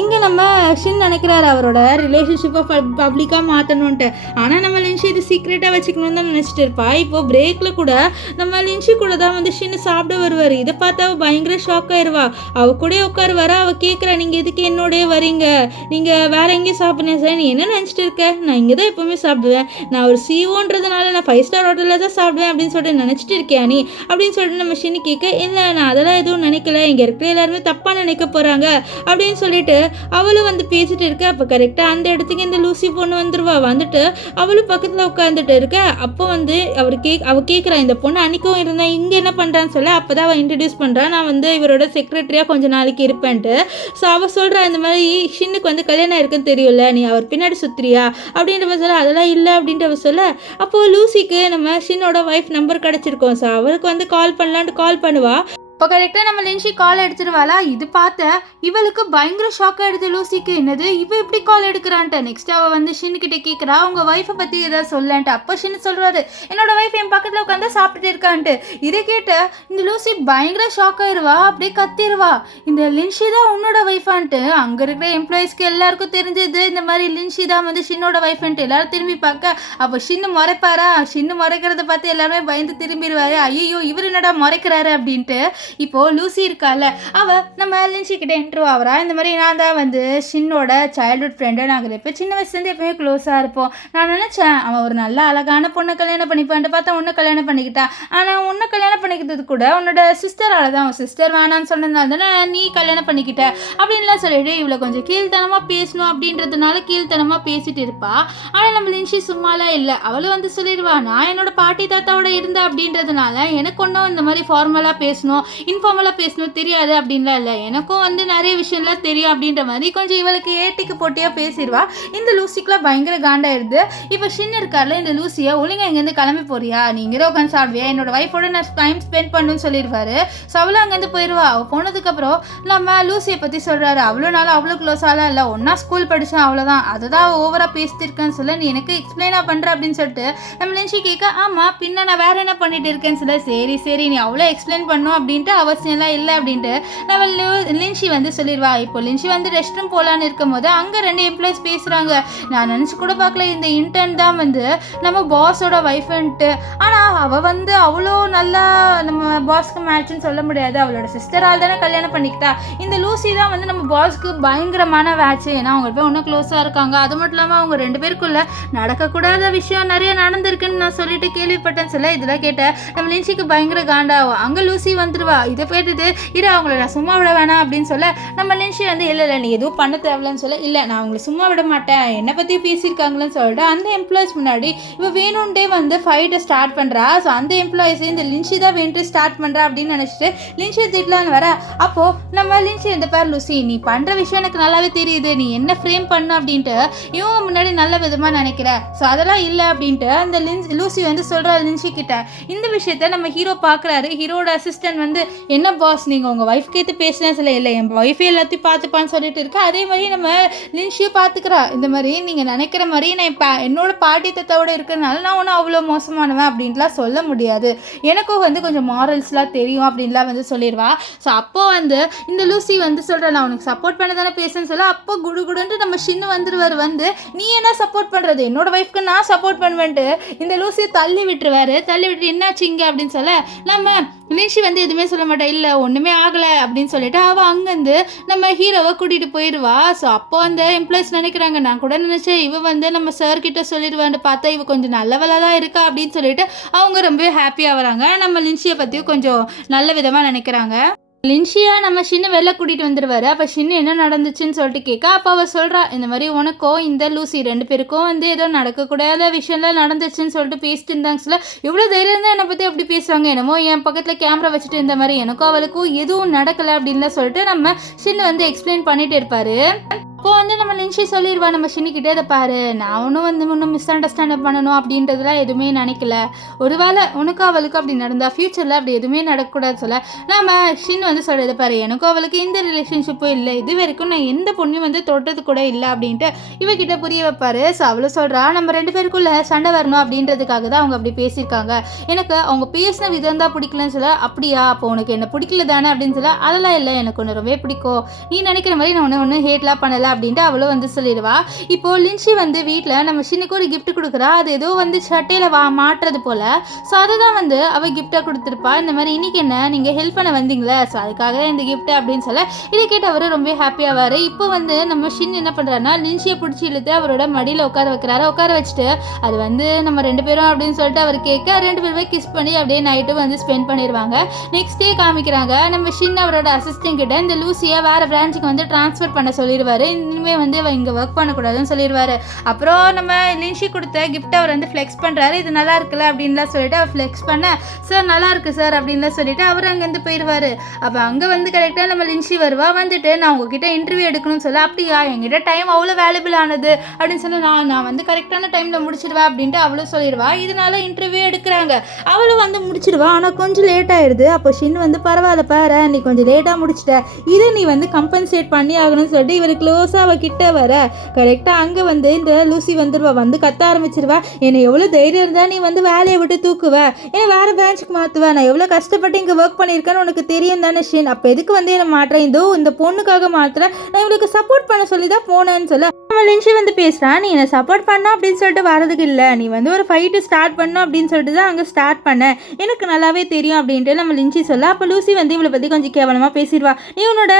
இங்கே நம்ம ஷின் நினைக்கிறாரு அவரோட ரிலேஷன்ஷிப்பை பப்ளிக்காக மாற்றணுன்ட்டு. ஆனால் நம்ம லின்ஷி இது சீக்ரெட்டாக வச்சுக்கணும்னு தான் நினச்சிட்டு இருப்பா. இப்போ பிரேக்கில் கூட நம்ம லின்ஷி கூட தான் வந்து ஷின்னு சாப்பிட வருவார். இதை பார்த்து அவள் பயங்கர ஷாக் ஆயிடுவா. அவள் கூட உட்காரு வர அவள் கேட்குறா நீங்கள் எதுக்கு என்னோடய வரீங்க, நீங்கள் வேற எங்கேயும் சாப்பிடுங்க சார், நீ என்ன நினச்சிட்டு இருக்க, நான் இங்கே தான் எப்போவுமே சாப்பிடுவேன், நான் ஒரு சிஓன்றதுனால நான் 5 ஸ்டார் ஹோட்டலில் தான் சாப்பிடுவேன் அப்படின்னு சொல்லிட்டு நினச்சிட்டு இருக்கியா நீ அப்படின்னு சொல்லிட்டு நம்ம ஷின்னு கேட்க இல்லை நான் அதெல்லாம் எதுவும் நினைக்கல, இங்கே இருக்கிற எல்லாருமே தப்பாக நினைக்க போகிறாங்க அப்படின்னு சொல்லிட்டு அவளும் வந்து பேசிட்டு இருக்க. அப்போ கரெக்டாக அந்த இடத்துக்கு இந்த லூசி பொண்ணு வந்துருவா. வந்துட்டு அவளும் பக்கத்தில் உட்காந்துட்டு இருக்க. அப்போ வந்து அவ கேட்குறா, இந்த பொண்ணு அன்றைக்கும் இருந்தேன், இங்கே என்ன பண்ணுறான்னு சொல்ல. அப்போ தான் அவள் இன்ட்ரடியூஸ் பண்ணுறான், நான் வந்து இவரோட செக்ரட்டரியாக கொஞ்சம் நாளைக்கு இருப்பேன்ட்டு. ஸோ அவள் சொல்கிறா, இந்த மாதிரி ஷின்னுக்கு வந்து கல்யாணம் இருக்குன்னு தெரியும்ல, நீ அவர் பின்னாடி சுற்றுறியா அப்படின்ற சொல்ல. அதெல்லாம் இல்லை அப்படின்றவ சொல்ல. அப்போது லூசிக்கு நம்ம ஷின்னோட ஒய்ஃப் நம்பர் கிடச்சிருக்கோம். ஸோ அவளுக்கு வந்து கால் பண்ணலான்ட்டு கால் பண்ணுவா. இப்போ கரெக்டாக நம்ம லின்ஷி கால் எடுத்துருவாளா. இது பார்த்த இவளுக்கு பயங்கர ஷாக் ஆகிடுது லூசிக்கு. என்னது இவ எப்படி கால் எடுக்கிறான்ட்டு. நெக்ஸ்ட் அவள் வந்து ஷின்னுக்கிட்ட கேட்குறா, அவங்க ஒய்ஃபை பற்றி ஏதாவது சொல்லன்ட்டு. அப்போ ஷின்னு சொல்கிறாரு, என்னோட ஒய்ஃப் என் பக்கத்தில் உட்காந்து சாப்பிட்டுட்டு இருக்கான்ட்டு. இதை கேட்ட இந்த லூசி பயங்கர ஷாக் ஆயிடுவா, அப்படியே கத்திடுவா, இந்த லின்ஷி தான் உன்னோட ஒய்ஃபான்ட்டு. அங்கே இருக்கிற எம்ப்ளாயிஸ்க்கு எல்லாருக்கும் தெரிஞ்சது இந்த மாதிரி லின்ஷி தான் வந்து ஷின்னோட ஒய்ஃப்ன்ட்டு. எல்லாரும் திரும்பி பார்க்க அப்போ ஷின்னு முறைப்பாரா. ஷின்னு முறைக்கிறத பார்த்து எல்லாருமே பயந்து திரும்பிடுவாரு. ஐயோ இவர் என்னடா முறைக்கிறாரு அப்படின்ட்டு. இப்போது லூசி இருக்கால, அவள் நம்ம லின்ஷிக்கிட்ட இன்ட்ரூவ் ஆகிறா. இந்த மாதிரி நான் தான் வந்து ஷின்னோட சைல்ட்ஹுட் ஃப்ரெண்டு, நாங்கள் இப்போ சின்ன வயசுலேருந்து எப்பவுமே க்ளோஸாக இருப்போம். நான் நினச்சேன் அவன் ஒரு நல்ல அழகான பொண்ணை கல்யாணம் பண்ணிப்பான்ட்டு பார்த்தா உன்னை கல்யாணம் பண்ணிக்கிட்டா. ஆனால் உன்னை கல்யாணம் பண்ணிக்கிட்டது கூட உன்னோட சிஸ்டரால் தான். அவன் சிஸ்டர் வேணான்னு சொன்னதுனால தானே நீ கல்யாணம் பண்ணிக்கிட்ட அப்படின்லாம் சொல்லிட்டு இவ்வளோ கொஞ்சம் கீழ்த்தனமாக பேசணும் அப்படின்றதுனால கீழ்த்தனமாக பேசிட்டு இருப்பா. ஆனால் நம்ம லின்ஷி சும்மாலாம் இல்லை, அவளும் வந்து சொல்லிடுவா, நான் என்னோட பாட்டி தாத்தாவோட இருந்தேன் அப்படின்றதுனால எனக்கு ஒன்றும் இந்த மாதிரி ஃபார்மலாக பேசணும் இன்ஃபார்மலாக பேசணும் தெரியாது அப்படின்லாம் இல்லை, எனக்கும் வந்து நிறைய விஷயம்லாம் தெரியும் அப்படின்ற மாதிரி கொஞ்சம் இவளுக்கு ஏட்டிக்கு போட்டியாக பேசிடுவா. இந்த லூசிக்கெலாம் பயங்கர காண்டாயிடுது. இப்போ ஷின் இருக்கார்ல, இந்த லூசியை ஒழுங்காக இங்கேருந்து கிளம்பி போறியா, நீ இங்கே உட்காந்து சாப்பிடுவியா, என்னோட ஒய்ஃபோட நான் டைம் ஸ்பெண்ட் பண்ணுன்னு சொல்லிடுவாரு. ஸோ அவளும் அங்கேருந்து போயிடுவா. அவள் போனதுக்கப்புறம் நம்ம லூசியை பற்றி சொல்கிறாரு, அவ்வளோ நாள் அவ்வளோ க்ளோஸாலாம் இல்லை, ஒன்றா ஸ்கூல் படித்தேன் அவ்வளோதான், அதை தான் ஓவராக பேசிட்டு சொல்ல, நீ எனக்கு எக்ஸ்பிளைனாக பண்ணுற அப்படின்னு சொல்லிட்டு நம்ம லின்ஷி கேட்க, ஆமாம் பின்ன நான் வேறு என்ன பண்ணிட்டு இருக்கேன்னு சொல்ல, சரி நீ அவ்வளோ எக்ஸ்பிளைன் பண்ணும் அப்படின்ட்டு அவசியம்லாம் இல்லை அப்படின்ட்டு நம்ம லின்ஷி வந்து சொல்லிடுவா. இப்போ லின்ஷி வந்து ரெஸ்ட் ரூம் போகலான்னு இருக்கும் போது அங்கே 2 எம்ப்ளாயிஸ் பேசுகிறாங்க. நான் நினச்சி கூட பார்க்கல இந்த இன்டர்ன் தான் வந்து நம்ம பாஸோட ஒய்ஃப்ன்ட்டு. ஆனால் அவள் வந்து அவ்வளோ நல்லா நம்ம பாஸ்க்கு மேட்ச்னு சொல்ல முடியாது, அவளோட சிஸ்டரால் தானே கல்யாணம் பண்ணிக்கிட்டா. இந்த லூசி தான் வந்து நம்ம பாஸ்க்கு பயங்கரமான மேட்ச்சு. ஏன்னா அவங்க போய் ஒன்றும் க்ளோஸாக இருக்காங்க. அது மட்டும் இல்லாமல் அவங்க 2 பேருக்குள்ள நடக்கக்கூடாத விஷயம் நிறைய நடந்திருக்குன்னு நான் சொல்லிட்டு கேள்விப்பட்டேன்னு சொல்ல, இதெல்லாம் கேட்ட நம்ம லின்ஷிக்கு பயங்கர காண்டாகும். அங்கே லூசி வந்துடுவா. இதை போயிட்டு இரு அவங்கள நான் சும்மா விட வேணாம் அப்படின்னு சொல்ல, நம்ம லின்ஷி வந்து இல்லை நீ எதுவும் பண்ண தேவையில்லன்னு சொல்ல, இல்லை நான் அவங்களை சும்மா விட மாட்டேன், என்னை பற்றி பேசியிருக்காங்களேன்னு சொல்லிட்டு அந்த எம்ப்ளாயிஸ் முன்னாடி இவ வேணும்டே வந்து ஃபைட்டை ஸ்டார்ட் பண்ணுறா. ஸோ அந்த எம்ப்ளாயிஸை இந்த லின்ஷி தான் வேணுட்டு ஸ்டார்ட் பண்ணுறா அப்படின்னு நினச்சிட்டு லின்ஷியை திட்டலான்னு வர, அப்போது நம்ம லின்ஷி இந்த பேர் லூசி, நீ பண்ணுற விஷயம் எனக்கு நல்லாவே தெரியுது, நீ என்ன ஃப்ரேம் பண்ண அப்படின்ட்டு இவங்க முன்னாடி நல்ல விதமாக நினைக்கிற. ஸோ அதெல்லாம் இல்லை அப்படின்ட்டு அந்த லூசி வந்து சொல்கிறா லின்ஷி கிட்ட. இந்த விஷயத்த நம்ம ஹீரோ பார்க்குறாரு. ஹீரோட அசிஸ்டன்ட் வந்து, என்ன பாஸ் நீங்கள் உங்கள் ஒய்ஃப் கேட்டு பேசினா சொல்ல, இல்லை என் ஒய்ஃபே எல்லாத்தையும் பார்த்துப்பான்னு சொல்லிட்டு இருக்கா. அதே மாதிரி நம்ம லின்ஷியை பார்த்துக்கிறா. இந்த மாதிரி நீங்கள் நினைக்கிற மாதிரி நான் என்னோட பாட்டி தத்தாவோட இருக்கிறதுனால நான் ஒன்றும் அவ்வளோ மோசமானவன் அப்படின்லாம் சொல்ல முடியாது, எனக்கும் வந்து கொஞ்சம் மாரல்ஸ்லாம் தெரியும் அப்படின்லாம் வந்து சொல்லிடுவா. ஸோ அப்போ வந்து இந்த லூசி வந்து சொல்கிறேன், நான் உனக்கு சப்போர்ட் பண்ண தானே பேசுன்னு சொல்ல, அப்போ குடுன்ட்டு நம்ம ஷின்னு வந்துடுவார். வந்து நீ என்ன சப்போர்ட் பண்ணுறது, என்னோட ஒய்ஃப்க்கு நான் சப்போர்ட் பண்ணுவேன்ட்டு இந்த லூசியை தள்ளி விட்டுருவாரு. தள்ளி விட்டு என்னாச்சிங்க அப்படின்னு சொல்ல, நம்ம லின்ஷி வந்து எதுவுமே சொல்ல மாட்டா, இல்லை ஒன்றுமே ஆகலை அப்படின்னு சொல்லிட்டு அவள் அங்கேருந்து நம்ம ஹீரோவை கூட்டிகிட்டு போயிடுவா. ஸோ அப்போ அந்த எம்ப்ளாயிஸ் நினைக்கிறாங்க, நான் கூட நினச்சேன் இவ வந்து நம்ம சார்கிட்ட சொல்லிடுவான்னு பார்த்தா இவ கொஞ்சம் நல்லவளாக தான் இருக்கா அப்படின்னு சொல்லிட்டு அவங்க ரொம்ப ஹாப்பியாக வராங்க. நம்ம லின்ஷியை பற்றியும் கொஞ்சம் நல்ல விதமாக நினைக்கிறாங்க. லின்ஷியா நம்ம ஷின்னு வெளில கூட்டிகிட்டு வந்துடுவார். அப்போ ஷின்னு என்ன நடந்துச்சுன்னு சொல்லிட்டு கேட்க, அப்போ அவள் சொல்கிறா, இந்த மாதிரி உனக்கும் இந்த லூசி 2 பேருக்கும் வந்து ஏதோ நடக்கக்கூடாத விஷயம்லாம் நடந்துச்சுன்னு சொல்லிட்டு பேசிட்டு இருந்தாங்க. சொல்ல, இவ்வளோ தைரியம் தான் என்னை பற்றி அப்படி பேசுவாங்க, என்னமோ என் பக்கத்தில் கேமரா வச்சுட்டு இருந்த மாதிரி, எனக்கும் அவளுக்கும் எதுவும் நடக்கலை அப்படின்லாம் சொல்லிட்டு நம்ம ஷின்னு வந்து எக்ஸ்பிளைன் பண்ணிட்டு இருப்பார். அப்போது வந்து நம்ம லின்ஷி சொல்லிடுவா நம்ம ஷின்னிக்கிட்டே, இதை பாரு, நான் ஒன்றும் மிஸ் அண்டர்ஸ்டாண்ட் பண்ணணும் அப்படின்றதுலாம் எதுவுமே நினைக்கல, ஒருவேளை உனக்கும் அவளுக்கும் அப்படி நடந்தால் ஃப்யூச்சரில் அப்படி எதுவுமே நடக்கக்கூடாது சொல்ல, நம்ம ஷின் வந்து சொல்கிறது, பாரு எனக்கும் அவளுக்கு எந்த ரிலேஷன்ஷிப்பும் இல்லை, இது வரைக்கும் நான் எந்த பொண்ணையும் வந்து தொட்டது கூட இல்லை அப்படின்ட்டு இவகிட்ட புரிய வைப்பாரு. ஸோ அவளை சொல்கிறா, நம்ம 2 பேருக்குள்ள சண்டை வரணும் அப்படின்றதுக்காக தான் அவங்க அப்படி பேசியிருக்காங்க, எனக்கு அவங்க பேசின விதம் தான் பிடிக்கலன்னு சொல்ல, அப்படியா அப்போ உனக்கு என்ன பிடிக்கல தானே அப்படின்னு சொல்ல, அதெல்லாம் இல்லை எனக்கு ஒன்று ரொம்ப பிடிக்கும், நீ நினைக்கிற மாதிரி நான் ஒன்று ஹேட்லாம் பண்ணலை அப்படின்ட்டு அவளும் வந்து சொல்லிடுவா. இப்போ லின்ஷி வந்து வீட்டில் நம்ம ஷின்னுக்கு ஒரு கிஃப்ட் கொடுக்குறா. அது ஏதோ வந்து சட்டையில் மாட்டுறது போல். ஸோ அதை தான் வந்து அவள் கிஃப்டாக கொடுத்துருப்பா. இந்த மாதிரி இன்னைக்கு என்ன நீங்கள் ஹெல்ப் பண்ண வந்தீங்களே, ஸோ அதுக்காக தான் இந்த கிஃப்ட் அப்படின்னு சொல்ல, இதை கேட்டு அவர் ரொம்ப ஹாப்பியாவார். இப்போ வந்து நம்ம ஷின் என்ன பண்ணுறாருன்னா லின்ஷியை பிடிச்சி இழுத்து அவரோட மடியில் உட்கார வைக்கிறாரு. உட்கார வச்சுட்டு அது வந்து நம்ம 2 பேரும் அப்படின்னு சொல்லிட்டு அவர் கேட்க 2 பேருமே கிஸ் பண்ணி அப்படியே நைட்டு வந்து ஸ்பெண்ட் பண்ணிடுவாங்க. நெக்ஸ்ட் டே காமிக்கிறாங்க, நம்ம ஷின் அவரோட அசிஸ்டன்ட் கிட்ட இந்த லூசியை வேறு பிரான்ச்சுக்கு வந்து ட்ரான்ஸ்ஃபர் பண்ண சொல்லிடுவார். இனிமேல் வந்து அவள் இங்கே ஒர்க் பண்ணக்கூடாதுன்னு சொல்லிடுவார். அப்புறம் நம்ம லின்ஷி கொடுத்த கிஃப்ட் அவர் வந்து ஃப்ளெக்ஸ் பண்ணுறாரு. இது நல்லா இருக்குல்ல அப்படின்லாம் சொல்லிட்டு அவர் ஃப்ளெக்ஸ் பண்ண, சார் நல்லா இருக்கு சார் அப்படின்லாம் சொல்லிட்டு அவர் அங்கேருந்து போயிடுவார். அப்போ அங்கே வந்து கரெக்டாக நம்ம லின்ஷி வருவா. வந்துட்டு நான் உங்ககிட்ட இன்டர்வியூ எடுக்கணும்னு சொல்ல, அப்படியா என்கிட்ட டைம் அவ்வளோ வேல்யூபிள் ஆனது அப்படின்னு சொல்லி நான் வந்து கரெக்டான டைமில் முடிச்சிடுவேன் அப்படின்ட்டு அவளும் சொல்லிடுவா. இதனால இன்டர்வியூ எடுக்கிறாங்க. அவளும் வந்து முடிச்சிடுவா. ஆனால் கொஞ்சம் லேட் ஆயிடுது. அப்போ ஷின் வந்து பரவாயில்ல பாரு, நீ கொஞ்சம் லேட்டாக முடிச்சிட்ட, இதை நீ வந்து கம்பன்சேட் பண்ணி ஆகணும்னு சொல்லிட்டு இவர் க்ளோஸாக அவள் கிட்ட வர கரெக்டாக அங்கே வந்து இந்த லூசி வந்துடுவா. வந்து கத்த ஆரம்பிச்சிருவா. என்னை எவ்வளோ தைரியம் இருந்தால் நீ வந்து வேலையை விட்டு தூக்குவ, ஏன்னா வேறு பிரான்ச்சுக்கு மாற்றுவேன், நான் எவ்வளோ கஷ்டப்பட்டு இங்கே ஒர்க் பண்ணியிருக்கேன்னு உனக்கு தெரியும் தானே ஷின், அப்போ எதுக்கு வந்து என்னை மாற்றேன், இந்த பொண்ணுக்காக மாற்றுறேன், நான் இவளுக்கு சப்போர்ட் பண்ண சொல்லி தான் போனேன்னு சொல்ல லின்ஷி வந்து பேசுகிறான். நீ என்னை சப்போர்ட் பண்ணோம் அப்படின்னு சொல்லிட்டு வரதுக்கு இல்லை, நீ வந்து ஒரு ஃபைட்டு ஸ்டார்ட் பண்ணணும் அப்படின்னு சொல்லிட்டு தான் அங்கே ஸ்டார்ட் பண்ணேன், எனக்கு நல்லாவே தெரியும் அப்படின்ட்டு நம்ம லின்ஷி சொல்ல. அப்போ லூசி வந்து இவளை பற்றி கொஞ்சம் கேவலமாக பேசிடுவா. நீ உன்னோட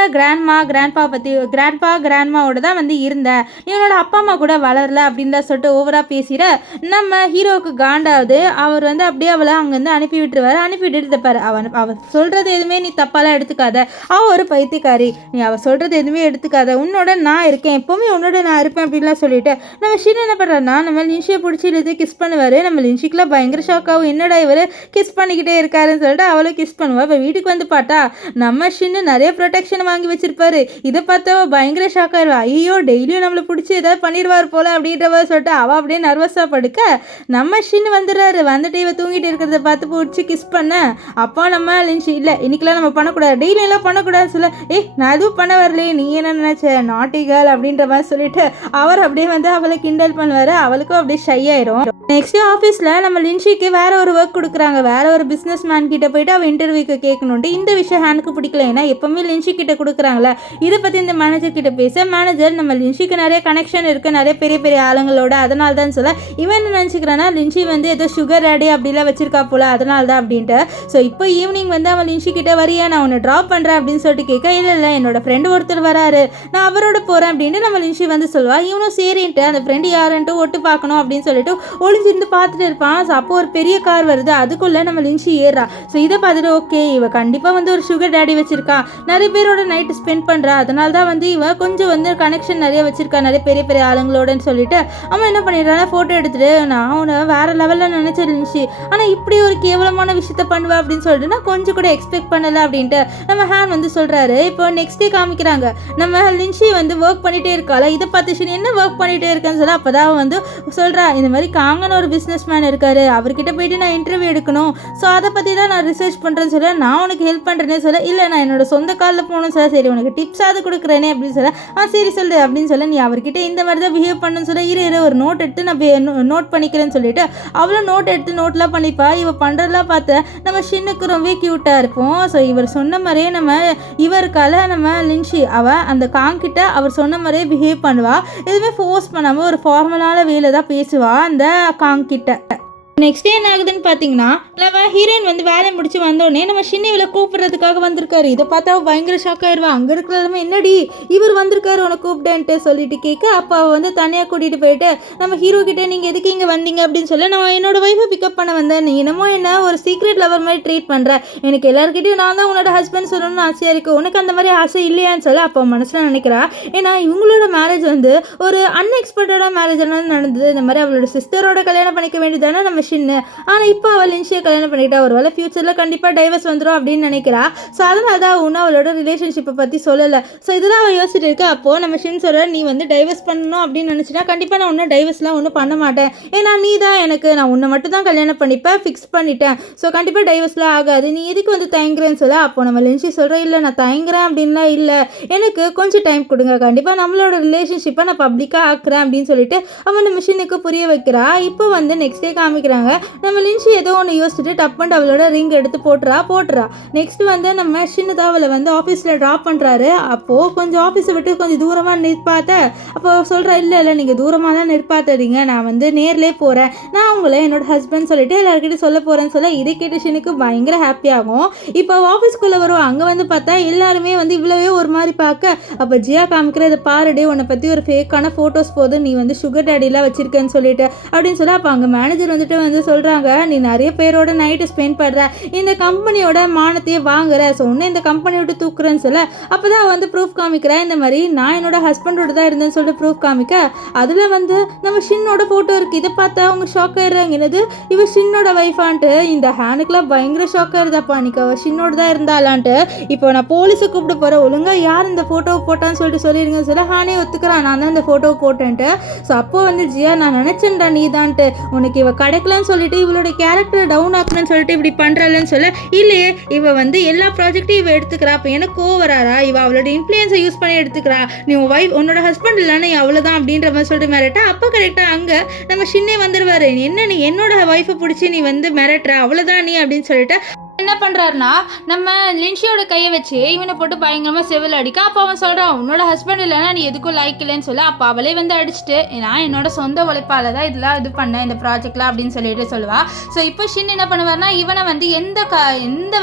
கிராண்ட்மாவோட தான் வந்து இருந்த, நீ உன்னோட அப்பா அம்மா கூட வளரல அப்படின்னு சொல்லிட்டு ஓவராக பேசிட நம்ம ஹீரோவுக்கு காண்டாவது. அவர் வந்து அப்படியே அவளை அங்கேருந்து அனுப்பி விட்டுருவார். அனுப்பி விட்டுட்டு தப்பாரு. அவள் சொல்கிறது எதுவுமே நீ தப்பாலாம் எடுத்துக்காத, அவள் ஒரு பைத்தியக்காரி, நீ அவள் சொல்கிறது எதுவுமே எடுத்துக்காத, உன்னோட நான் இருக்கேன், எப்போவுமே உன்னோட நான் இருப்பேன் அப்படின்லாம் சொல்லிட்டு நம்ம ஷின் என்ன பண்ணுறாருன்னா நம்ம லின்ஷியை பிடிச்சி இழுத்து கிஸ் பண்ணுவார். நம்ம லின்ஷிக்கெலாம் பயங்கர ஷாக் ஆகும், என்னடா இவர் கிஸ் பண்ணிக்கிட்டே இருக்காருன்னு சொல்லிட்டு அவளும் கிஸ் பண்ணுவா. இப்போ வீட்டுக்கு வந்து பார்த்தா நம்ம ஷின்னு நிறைய ப்ரொடெக்ஷன் வாங்கி வச்சிருப்பாரு. இதை பார்த்தா பயங்கர ஷாக் ஆயிடுவா. ஐயோ டெய்லியும் நம்மளை பிடிச்சி ஏதாவது பண்ணிடுவார் போல அப்படின்ற மாதிரி சொல்லிட்டு அவள் அப்படியே நர்வஸாக படுக்க நம்ம ஷின் வந்துடுறாரு. வந்துட்டு இவ தூங்கிட்டு இருக்கிறத பார்த்து பிடிச்சி கிஸ் பண்ண அப்போ நம்ம லின்ஷி இல்லை இன்னைக்கெல்லாம் நம்ம பண்ணக்கூடாது, டெய்லியெல்லாம் பண்ணக்கூடாது சொல்ல, நான் எதுவும் பண்ண வரலையே, நீ என்ன நினச்ச நாட்டி கேர்ள் அப்படின்ற மாதிரி சொல்லிட்டு அவர் அப்படியே வந்து அவளை கிண்டல் பண்ணுவார். அவளுக்கும் அப்படியே ஷை ஆயிரும். நெக்ஸ்ட் ஆஃபீஸில் நம்ம லின்ஷிக்கு வேற ஒரு ஒர்க் கொடுக்குறாங்க. வேற ஒரு பிஸ்னஸ் மேன் கிட்ட போயிட்டு அவள் இன்டர்வியூக்கு கேட்கணுன்ட்டு. இந்த விஷயம் ஹேனுக்கு பிடிக்கல, ஏன்னா எப்பவுமே லின்ஷி கிட்ட கொடுக்குறாங்களே. இதை பற்றி இந்த மேனேஜர் கிட்ட பேச மேனேஜர் நம்ம லின்ஷிக்கு நிறைய கனெக்ஷன் இருக்குது நிறைய பெரிய பெரிய ஆளுங்களோட, அதனால தான் சொல்ல இவன் என்ன நினச்சிக்கிறான்னா லின்ஷி வந்து ஏதோ சுகர் ஆடி அப்படிலாம் வச்சிருக்கா போல, அதனால தான் அப்படின்ட்டு. ஸோ இப்போ ஈவினிங் வந்து அவன் லின்ஷி கிட்ட வரியா நான் உன்னை ட்ராப் பண்ணுறேன் அப்படின்னு சொல்லிட்டு கேட்க, இல்லை என்னோட ஃப்ரெண்டு ஒருத்தர் வராரு, நான் அவரோட போகிறேன் அப்படின்ட்டு நம்ம லின்ஷி வந்து சொல்லுவா. இவனும் சரின்ட்டு அந்த ஃப்ரெண்டு யாருன்ட்டு ஒட்டு பார்க்கணும் அப்படின்னு சொல்லிட்டு ஒளிஞ்சிருந்து பார்த்துட்டு இருப்பான். ஸோ அப்போ ஒரு பெரிய கார் வருது, அதுக்குள்ளே நம்ம லின்ஷி ஏறா. ஸோ இதை பார்த்துட்டு ஓகே இவ கண்டிப்பாக வந்து ஒரு சுகர் டேடி வச்சிருக்கா, நிறைய பேரோட நைட்டு ஸ்பெண்ட் பண்ணுறா, அதனால தான் வந்து இவ கொஞ்சம் வந்து கனெக்ஷன் நிறைய வச்சிருக்கா நிறைய பெரிய பெரிய ஆளுங்களோடன்னு சொல்லிட்டு அவன் என்ன பண்ணிடுறான்னா ஃபோட்டோ எடுத்துட்டு நான் அவனை வேற லெவலில் நினச்சேன் லின்ஷி, ஆனால் இப்படி ஒரு கேவலமான விஷயத்த பண்ணுவா அப்படின்னு சொல்லிட்டு நான் கொஞ்சம் கூட எக்ஸ்பெக்ட் பண்ணலை அப்படின்ட்டு நம்ம ஹேன் வந்து சொல்கிறாரு. இப்போ நெக்ஸ்ட் டே காமிக்கிறாங்க நம்ம லின்ஷி வந்து ஒர்க் பண்ணிகிட்டே இருக்காள. இதை பார்த்து ஷின் என்ன ஒர்க் பண்ணிகிட்டே இருக்கேன்னு சொல்ல அப்போ தான் வந்து சொல்கிறா இந்த மாதிரி காங்கன்னு ஒரு பிஸ்னஸ் மேன் இருக்காரு, அவர்கிட்ட போயிட்டு நான் இன்டர்வியூ எடுக்கணும், ஸோ அதை பற்றி தான் நான் ரிசர்ச் பண்ணுறேன்னு சொல்ல நான் உனக்கு ஹெல்ப் பண்ணுறேனே சொல்ல, இல்லை நான் என்னோட சொந்த காலில் போகணும் சார், சரி உனக்கு டிப்ஸாவது கொடுக்குறேனே அப்படின்னு சொல்ல, சரி சொல்லு அப்படின்னு சொல்ல, நீ அவர்கிட்ட இந்த மாதிரி தான் பிஹேவ் பண்ணுன்னு சொல்ல, இரு ஒரு நோட் எடுத்து நான் நோட் பண்ணிக்கிறேன்னு சொல்லிட்டு அவளும் நோட் எடுத்து நோட்லாம் பண்ணிப்பா. இவ பண்ணுறதெல்லாம் பார்த்து நம்ம ஷின்னுக்கு ரொம்ப க்யூட்டாக இருப்போம். ஸோ இவர் சொன்ன மாதிரியே இவருக்கால நம்ம லின்ஷி அவள் அந்த காங்கிட்ட அவர் சொன்ன மாதிரியே பிஹேவ் பண்ணுவா, எதுவுமே ஃபோர்ஸ் பண்ணாமல் ஒரு ஃபார்மலான வேலை தான் பேசுவா அந்த காங்கிட்ட. நெக்ஸ்ட் டே என்ன ஆகுதுன்னு பார்த்தீங்கன்னா நம்ம ஹீரோயின் வந்து வேலை முடிச்சு வந்தோடனே நம்ம ஷின்னிவில் கூப்பிட்றதுக்காக வந்திருக்காரு. இதை பார்த்தா பயங்கர ஷாக் ஆயிடுவா. அங்கே இருக்கிறதுமே என்னடி இவர் வந்திருக்காரு உனக்கு கூப்பிட்டேன்ட்டு சொல்லிட்டு கேட்க அப்போ அவள் வந்து தனியாக கூட்டிகிட்டு போயிட்டு நம்ம ஹீரோ கிட்டே நீங்கள் எதுக்கு இங்கே வந்தீங்க அப்படின்னு சொல்ல, நான் என்னோட ஒய்ஃபை பிக்கப் பண்ண வந்தேன், நீ என்னமோ என்ன ஒரு சீக்ரெட் லவர் மாதிரி ட்ரீட் பண்ணுற, எனக்கு எல்லாருக்கிட்டையும் நான் தான் உன்னோட ஹஸ்பண்ட் சொல்லணும்னு ஆசையாக இருக்குது, உனக்கு அந்த மாதிரி ஆசை இல்லையான்னு சொல்ல அப்போ மனசில் நினைக்கிறா. ஏன்னா இவங்களோட மேரேஜ் வந்து ஒரு அன்எக்ஸ்பெக்டடான மேரேஜ் நடந்தது. இந்த மாதிரி அவளோட சிஸ்டரோட கல்யாணம் பண்ணிக்க வேண்டியதானே நம்ம ஷின்னு, ஆனால் இப்போ அவள் லின்ஷியை கல்யாணம் பண்ணிக்கிட்டா, ஒரு வேளை ஃபியூச்சரில் கண்டிப்பாக டைவர்ஸ் வந்துடும் அப்படின்னு நினைக்கிறா. ஸோ அதனால தான் ஒன்றும் அவளோட ரிலேஷன்ஷிப்பை பற்றி சொல்லலை. ஸோ இதெல்லாம் அவள் யோசிச்சுட்டு இருக்கா. அப்போது நம்ம ஷின் சொல்கிற நீ வந்து டைவர்ஸ் பண்ணணும் அப்படின்னு நினச்சினா கண்டிப்பாக நான் ஒன்றும் டைவர்ஸ்லாம் ஒன்றும் பண்ண மாட்டேன், ஏன்னா நீ தான் எனக்கு நான் உன்னை மட்டும் தான் கல்யாணம் பண்ணிப்பேன் ஃபிக்ஸ் பண்ணிட்டேன், ஸோ கண்டிப்பாக டைவர்ஸ்லாம் ஆகாது, நீ எதுக்கு வந்து தயங்குறேன்னு சொல்ல அப்போ நம்ம லின்ஷி சொல்கிறேன் இல்லை நான் தயங்குறேன் அப்படின்லாம் இல்லை, எனக்கு கொஞ்சம் டைம் கொடுங்க, கண்டிப்பாக நம்மளோட ரிலேஷன்ஷிப்பை நான் பப்ளிக்காக ஆக்குறேன் அப்படின்னு சொல்லிட்டு அவன் நம்ம ஷின்னுக்கு புரிய வைக்கிறா. இப்போ வந்து நெக்ஸ்ட் டே காமிக்கிறாங்க நம்ம லின்ஷி ஏதோ ஒன்று யோசிச்சுட்டு டப்புன்னு அவளோட ரிங் எடுத்து போட்டுறா. நெக்ஸ்ட் வந்து நம்ம ஷின்னு தான் அவளை வந்து ஆஃபீஸில் ட்ராப் பண்ணுறாரு. அப்போது கொஞ்சம் ஆஃபீஸை விட்டு கொஞ்சம் தூரமாக நிற்பாத்த அப்போ சொல்கிறா இல்லை நீங்கள் தூரமாக தான் நிற்பாத்தீங்க, நான் வந்து நேர்லேயே போகிறேன், நான் உங்களை என்னோட ஹஸ்பண்ட் சொல்லிட்டு எல்லாருக்கிட்டையும் சொல்ல போகிறேன்னு சொல்ல இதை கேட்டு ஷினுக்கு பயங்கர ஹாப்பியாகும். இப்போ ஆஃபீஸ்க்குள்ளே வரும். அங்கே வந்து பார்த்தா எல்லாருமே வந்து இவ்வளவே ஒரு மாதிரி பார்க்க அப்போ ஜியா காமிக்கிறத பாருடே உன்னை பற்றி ஒரு ஃபேக்கான ஃபோட்டோஸ் போதும், நீ வந்து சுகர் டேடிலாம் வச்சிருக்கேன்னு சொல்லிட்டு அப்படின்னு சொல்ல அப்போ அங்கே மேனேஜர் வந்துட்டு வந்து சொல்கிறாங்க, நீ நிறைய பேரோட நைட்டு ஸ்பெண்ட் பண்ணுற, இந்த கம்பெனியோட மானத்தையே வாங்குற, ஸோ இன்னும் இந்த கம்பெனி விட்டு தூக்குறேன்னு சொல்ல அப்போ தான் வந்து ப்ரூஃப் காமிக்கிறேன், இந்த மாதிரி நான் என்னோட ஹஸ்பண்டோட தான் இருந்தேன்னு சொல்லிட்டு ப்ரூஃப் காமிக்க அதில் வந்து நம்ம ஷின்னோட ஃபோட்டோ இருக்குது. இதை பார்த்தா அவங்க ஷாக் ஆயிடுறாங்க, என்னது இவ ஷின்னோட வைஃபான்ட்டு. இந்த ஹேனுக்குலாம் பயங்கர ஷாக் ஆயிருதாப்பா, அன்றைக்கி அவள் ஷின்னோட தான் இருந்தாலான்ட்டு. இப்போ நான் போலீஸை கூப்பிட்டு போகிறேன், ஒழுங்காக யார் இந்த ஃபோட்டோவை போட்டான்னு சொல்லிட்டு சொல்லிடுங்க சொல்ல ஹானே ஒத்துக்கிறான், நான் தான் இந்த ஃபோட்டோவை போட்டேன்ட்டு. ஸோ அப்போ வந்து ஜியா, நான் நினச்சேன்டா நீ தான்ட்டு, உனக்கு இவ கிடைக்கலன்னு சொல்லிட்டு இவளோட கேரக்டர் டவுன் ஆக்கணும்னு சொல்லிட்டு இப்படி பண்ணுறாள்னு சொல்ல, இல்லையே இவ வந்து எல்லா ப்ராஜெக்ட்டையும் இவ எடுத்துக்கிறா, அப்போ எனக்கு கோவராரா, இவ அவளோட இன்ஃப்ளூயன்ஸை யூஸ் பண்ணி எடுத்துக்கிறா, நீ உன் வைஃப் உன்னோட ஹஸ்பண்ட் இல்லைன்னா அவ்வளோதான் அப்படின்ற மாதிரி சொல்லிட்டு மிரட்டா. அப்போ கரெக்டாக அங்கே நம்ம ஷின்னே வந்துடுவார், என்ன நீ என்னோட ஒய்ஃபை பிடிச்சி நீ வந்து மிரட்டுற, அவ்வளோதான் நீ அப்படின்னு சொல்லிட்டு என்ன பண்ணுறாருனா நம்ம லின்ஷியோட கையை வச்சு இவனை போட்டு பயங்கரமாக செவில் அடிக்க. அப்போ அவன் சொல்கிறான், உன்னோட ஹஸ்பண்ட் இல்லைன்னா நீ எதுக்கும் லைக் இல்லைன்னு சொல்ல. அப்போ அவளே வந்து அடிச்சுட்டு, நான் என்னோட சொந்த உழைப்பால் தான் இதெல்லாம் இது பண்ணேன் இந்த ப்ராஜெக்ட்லாம் அப்படின்னு சொல்லிட்டு சொல்லுவா. ஸோ இப்போ ஷின் என்ன பண்ணுவார்னா இவனை வந்து எந்த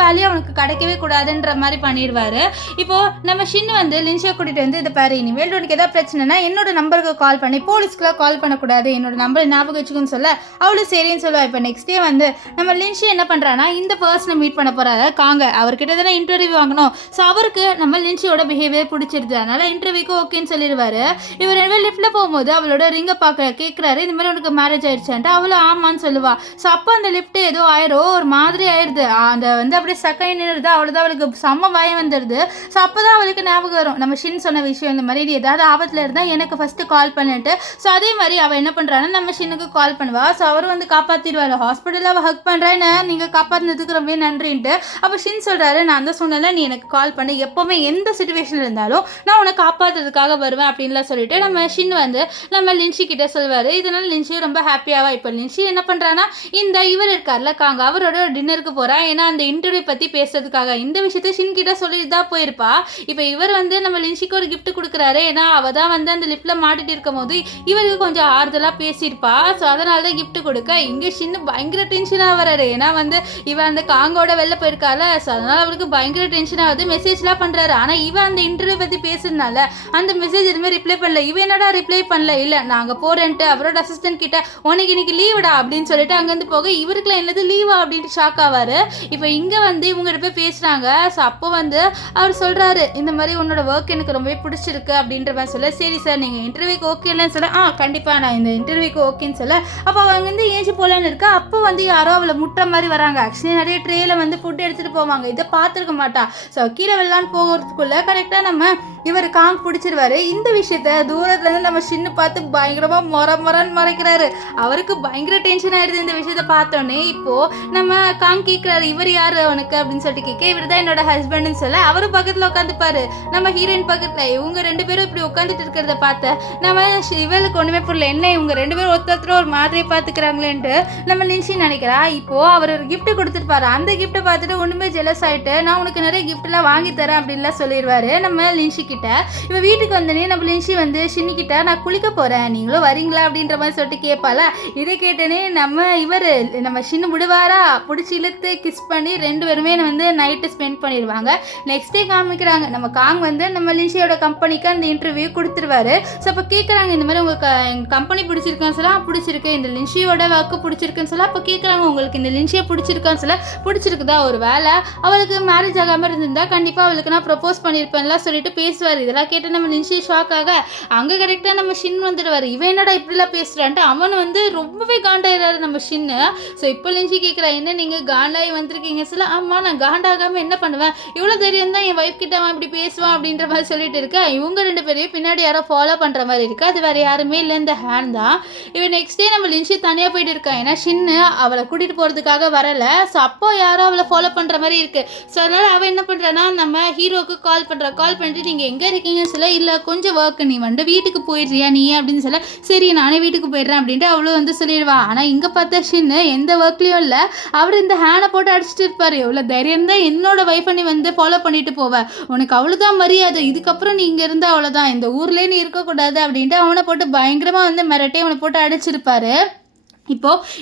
வேலையும் அவனுக்கு கிடைக்கவே கூடாதுன்ற மாதிரி பண்ணிடுவார். இப்போது நம்ம ஷின் வந்து லின்ஷியை கூட்டிகிட்டு வந்து இதை பாரு, இனிமேல் உனக்கு எதாவது பிரச்சனைனா என்னோட நம்பருக்கு கால் பண்ணி, போலீஸ்க்குலாம் கால் பண்ணக்கூடாது, என்னோட நம்பரை ஞாபகம் வச்சுக்குன்னு சொல்ல அவளும் சரின்னு சொல்லுவா. இப்போ நெக்ஸ்ட் டே வந்து நம்ம லின்ஷி என்ன பண்ணுறான்னா இந்த பர்சனை மீட் பண்ண போகிறாரு காங்க, அவர்கிட்ட தானே இன்டர்வியூ வாங்கணும். ஸோ அவருக்கு நம்ம லின்ஷியோட பிஹேவியர் பிடிச்சிருது, அதனால் இன்டர்வியூக்கு ஓகேன்னு சொல்லிடுவார். இவர் ரெண்டு பேர் லிஃப்ட்டில் போகும்போது அவளோட ரிங்கை கேட்குறாரு, இந்த மாதிரி உனக்கு மேரேஜ் ஆயிடுச்சான்ட்டு. அவளும் ஆமான்னு சொல்லுவா. ஸோ அப்போ அந்த லிஃப்ட்டு ஏதோ ஆயிரும், ஒரு மாதிரி ஆயிடுது, அந்த வந்து அப்படியே சக்கை நின்றுது. அவ்வளோதான், அவளுக்கு செம்ம பயம் வந்துடுது. ஸோ அப்போ தான் அவளுக்கு ஞாபகம் வரும், நம்ம ஷின் சொன்ன விஷயம், இந்த மாதிரி ஏதாவது ஆபத்தில் இருந்தால் எனக்கு ஃபஸ்ட்டு கால் பண்ணிட்டு. ஸோ அதே மாதிரி அவள் என்ன பண்ணுறான்னா நம்ம ஷின்னுக்கு கால் பண்ணுவா. ஸோ அவர் வந்து காப்பாற்றிடுவார், ஹாஸ்பிட்டலில் அவள் ஹக் பண்ணுறேன்னு, நீங்கள் காப்பாற்றினதுக்கு ரொம்ப நன்றின்ட்டு. அப்போ ஷின் சொல்கிறாரு, நான் தான் சொன்னல நீ எனக்கு கால் பண்ணி, எப்போவுமே எந்த சுச்சுவேஷனில் இருந்தாலும் நான் உனக்கு காப்பாற்றுறதுக்காக வருவேன் அப்படின்லாம் சொல்லிட்டு நம்ம ஷின் வந்து நம்ம லின்ஷி கிட்டே சொல்வார். இதனால் லின்ஷி ரொம்ப ஹாப்பியாவா. இப்போ லின்ஷி என்ன பண்ணுறான்னா இந்த இவர் இருக்கார்ல காங்க, அவரோட டின்னருக்கு போகிறா. ஏன்னா அந்த இன்டர்வியூ பற்றி பேசுறதுக்காக இந்த விஷயத்த ஷின் கிட்ட சொல்லிட்டு தான் போயிருப்பா. இப்போ இவர் வந்து நம்ம லின்ஷிக்கு ஒரு கிஃப்ட் கொடுக்குறாரு. ஏன்னா அவள் தான் வந்து அந்த லிஃப்ட்டில் மாட்டிட்டு இருக்கும் போது இவருக்கு கொஞ்சம் ஆறுதலாக பேசியிருப்பா. ஸோ அதனால தான் கிஃப்ட் கொடுக்க. இங்கே ஷின்னு பயங்கர டென்ஷனாக வராரு, ஏன்னா வந்து இவன் அந்த காங்கோட வெளில போயிருக்கால. ஸோ அதனால் அவருக்கு பயங்கர டென்ஷன் ஆகுது, மெசேஜ்லாம் பண்ணுறாரு. ஆனால் இவன் அந்த இன்டர்வியூ பற்றி பேசுறதுனால அந்த மெசேஜ் எதுவுமே ரிப்ளை பண்ணல. இவன் என்னடா ரிப்ளை பண்ணல, இல்லை நாங்கள் போகிறேன்ட்டு அவரோட அசிஸ்டன்ட் கிட்ட உனக்கு இன்னைக்கு லீவுடா அப்படின்னு சொல்லிட்டு அங்கேருந்து போக இவருக்குலாம் என்னது லீவா அப்படின்ட்டு ஷாக் ஆவார். இப்போ இங்கே வந்து இவங்ககிட்ட போய் பேசுகிறாங்க. ஸோ அப்போ வந்து அவர் சொல்கிறாரு, இந்த மாதிரி உன்னோட ஒர்க் எனக்கு ரொம்பவே பிடிச்சிருக்கு அப்படின்ற மாதிரி சொல்ல, சரி சார் நீங்கள் இன்டர்வியூக்கு ஓகே இல்லைன்னு சொல்ல, கண்டிப்பாக நான் இந்த இன்டர்வியூக்கு ஓகேன்னு சொல்ல, அப்போ அவங்க வந்து ஏஞ்சி போகலான்னு இருக்கா. அப்போ வந்து யாரோ அவளை முட்டுற மாதிரி வராங்க. ஆக்சுவலி நிறைய ட்ரேயில் வந்து ஃபுட் எடுத்துகிட்டு போவாங்க, இதை பார்த்துருக்க மாட்டா. ஸோ கீழே வெள்ளான்னு போகிறதுக்குள்ளே கரெக்டாக நம்ம இவர் காங் பிடிச்சிருவாரு. இந்த விஷயத்த தூரத்துலேருந்து நம்ம ஷின்னு பார்த்து பயங்கரமாக மொரன்னு மறைக்கிறாரு. அவருக்கு பயங்கர டென்ஷன் ஆயிடுது இந்த விஷயத்த பார்த்தோன்னே. இப்போது நம்ம காங் கேட்குறாரு, இவர் யார் அவனுக்கு அப்படின்னு சொல்லிட்டு கேட்க, இவர் தான் என்னோட ஹஸ்பண்ட்னு சொல்ல அவரும் பக்கத்தில் உட்காந்துப்பாரு, நம்ம ஹீரோயின் பக்கத்தில். இவங்க ரெண்டு பேரும் இப்படி உட்காந்துட்டு இருக்கிறத பார்த்த நம்ம இவளுக்கு ஒன்றுமே புரியல, என்ன இவங்க ரெண்டு பேரும் ஒருத்தர் ஒரு மாதிரியை பார்த்துக்கிறாங்களேன்ட்டு நம்ம லின்ஷி நினைக்கிறா. இப்போது அவர் ஒரு கிஃப்ட் கொடுத்துருப்பாரு, அந்த கிஃப்ட்டை பார்த்துட்டு ஒன்றுமே ஜெலஸ் ஆகிட்டு, நான் உனக்கு நிறைய கிஃப்ட்லாம் வாங்கி தரேன் அப்படின்லாம் சொல்லிடுவாரு நம்ம லின்ஷி கிட்ட. இப்போ வீட்டுக்கு வந்தோடனே நம்ம லின்ஷி வந்து ஷின்னி கிட்ட, நான் குளிக்க போகிறேன் நீங்களும் வரீங்களா அப்படின்ற மாதிரி சொல்லிட்டு கேட்பால. இதை கேட்டனே நம்ம ஷின்னு விடுவாரா, பிடிச்சி இழுத்து கிஸ் பண்ணி ரெண்டு பேருமே வந்து நைட்டு ஸ்பெண்ட் பண்ணிடுவாங்க. நெக்ஸ்ட் டே காமிக்கிறாங்க, நம்ம காங் வந்து நம்ம லின்ஷியோட கம்பெனிக்கு அந்த இன்டர்வியூ கொடுத்துருவாரு. ஸோ அப்போ கேட்குறாங்க, இந்த மாதிரி உங்களுக்கு எங்கள் கம்பெனி பிடிச்சிருக்கான்னு சொல்ல, பிடிச்சிருக்கு, இந்த லின்ஷியோட ஒர்க்கு பிடிச்சிருக்குன்னு சொல்ல. அப்போ கேட்குறாங்க, உங்களுக்கு இந்த லின்ஷியை பிடிச்சிருக்கான்னு சொல்ல, பிடிச்சிருக்குதா, ஒரு வேலை அவளுக்கு மேரேஜ் ஆகாமல் இருந்திருந்தா கண்டிப்பாக அவளுக்கு நான் ப்ரப்போஸ் பண்ணியிருப்பேன்லாம் சொல்லிட்டு பேசுவார். இதெல்லாம் கேட்டு நம்ம லின்ஷி ஷாக் ஆக அங்கே கரெக்டாக நம்ம ஷின் வந்துடுவார். இவன் என்னடா இப்படிலாம் பேசுகிறான்ட்டு அவன் வந்து ரொம்பவே காண்டாயிடுறாரு நம்ம ஷின்னு. ஸோ இப்போ லின்ஷி கேட்குறா, என்ன நீங்கள் காண்டாகி வந்திருக்கீங்க சொல்ல, ஆமாம் நான் காண்டாகாமல் என்ன பண்ணுவேன், இவ்வளோ தைரியம் தான் என் ஒய்ஃப் கிட்ட அவன் இப்படி பேசுவான் அப்படின்ற மாதிரி சொல்லிட்டு இருக்கேன். இவங்க ரெண்டு பேரையும் பின்னாடி யாரோ ஃபாலோ பண்ணுற மாதிரி இருக்குது, அது வேறு யாருமே இல்லை, இந்த ஹேண்ட் தான். இவன் நெக்ஸ்ட் டே நம்ம லின்ஷி தனியாக போயிட்டு இருக்கா, ஏன்னா ஷின்னு அவளை கூட்டிகிட்டு போகிறதுக்காக வரலை. ஸோ அப்போ யாரோ அவளை ஃபாலோ பண்ணுற மாதிரி இருக்குது. ஸோ அதனால் அவள் என்ன பண்ணுறான்னா நம்ம ஹீரோவுக்கு கால் பண்ணிட்டு நீங்கள் எங்கே இருக்கீங்கன்னு சொல்ல, இல்லை கொஞ்சம் ஒர்க், நீ வந்து வீட்டுக்கு போயிடுறியா நீ அப்படின்னு சொல்ல, சரி நானே வீட்டுக்கு போயிடுறேன் அப்படின்ட்டு அவ்வளோ வந்து சொல்லிடுவா. ஆனால் இங்கே பார்த்தா ஷின்னு எந்த ஒர்க்லேயும் இல்லை, அவர் இந்த ஹேனை போட்டு அடிச்சுட்டு இருப்பார். எவ்வளோ தைரியம் தான் என்னோட ஒய்ஃபை நீ வந்து ஃபாலோ பண்ணிட்டு போவேன், உனக்கு அவ்வளோதான் மரியாதை, இதுக்கப்புறம் நீ இங்கே இருந்தால் அவ்வளோதான், இந்த ஊர்லேயே நீ இருக்கக்கூடாது அப்படின்ட்டு அவனை போட்டு பயங்கரமாக வந்து மிரட்டி அவனை போட்டு அடிச்சிருப்பாரு.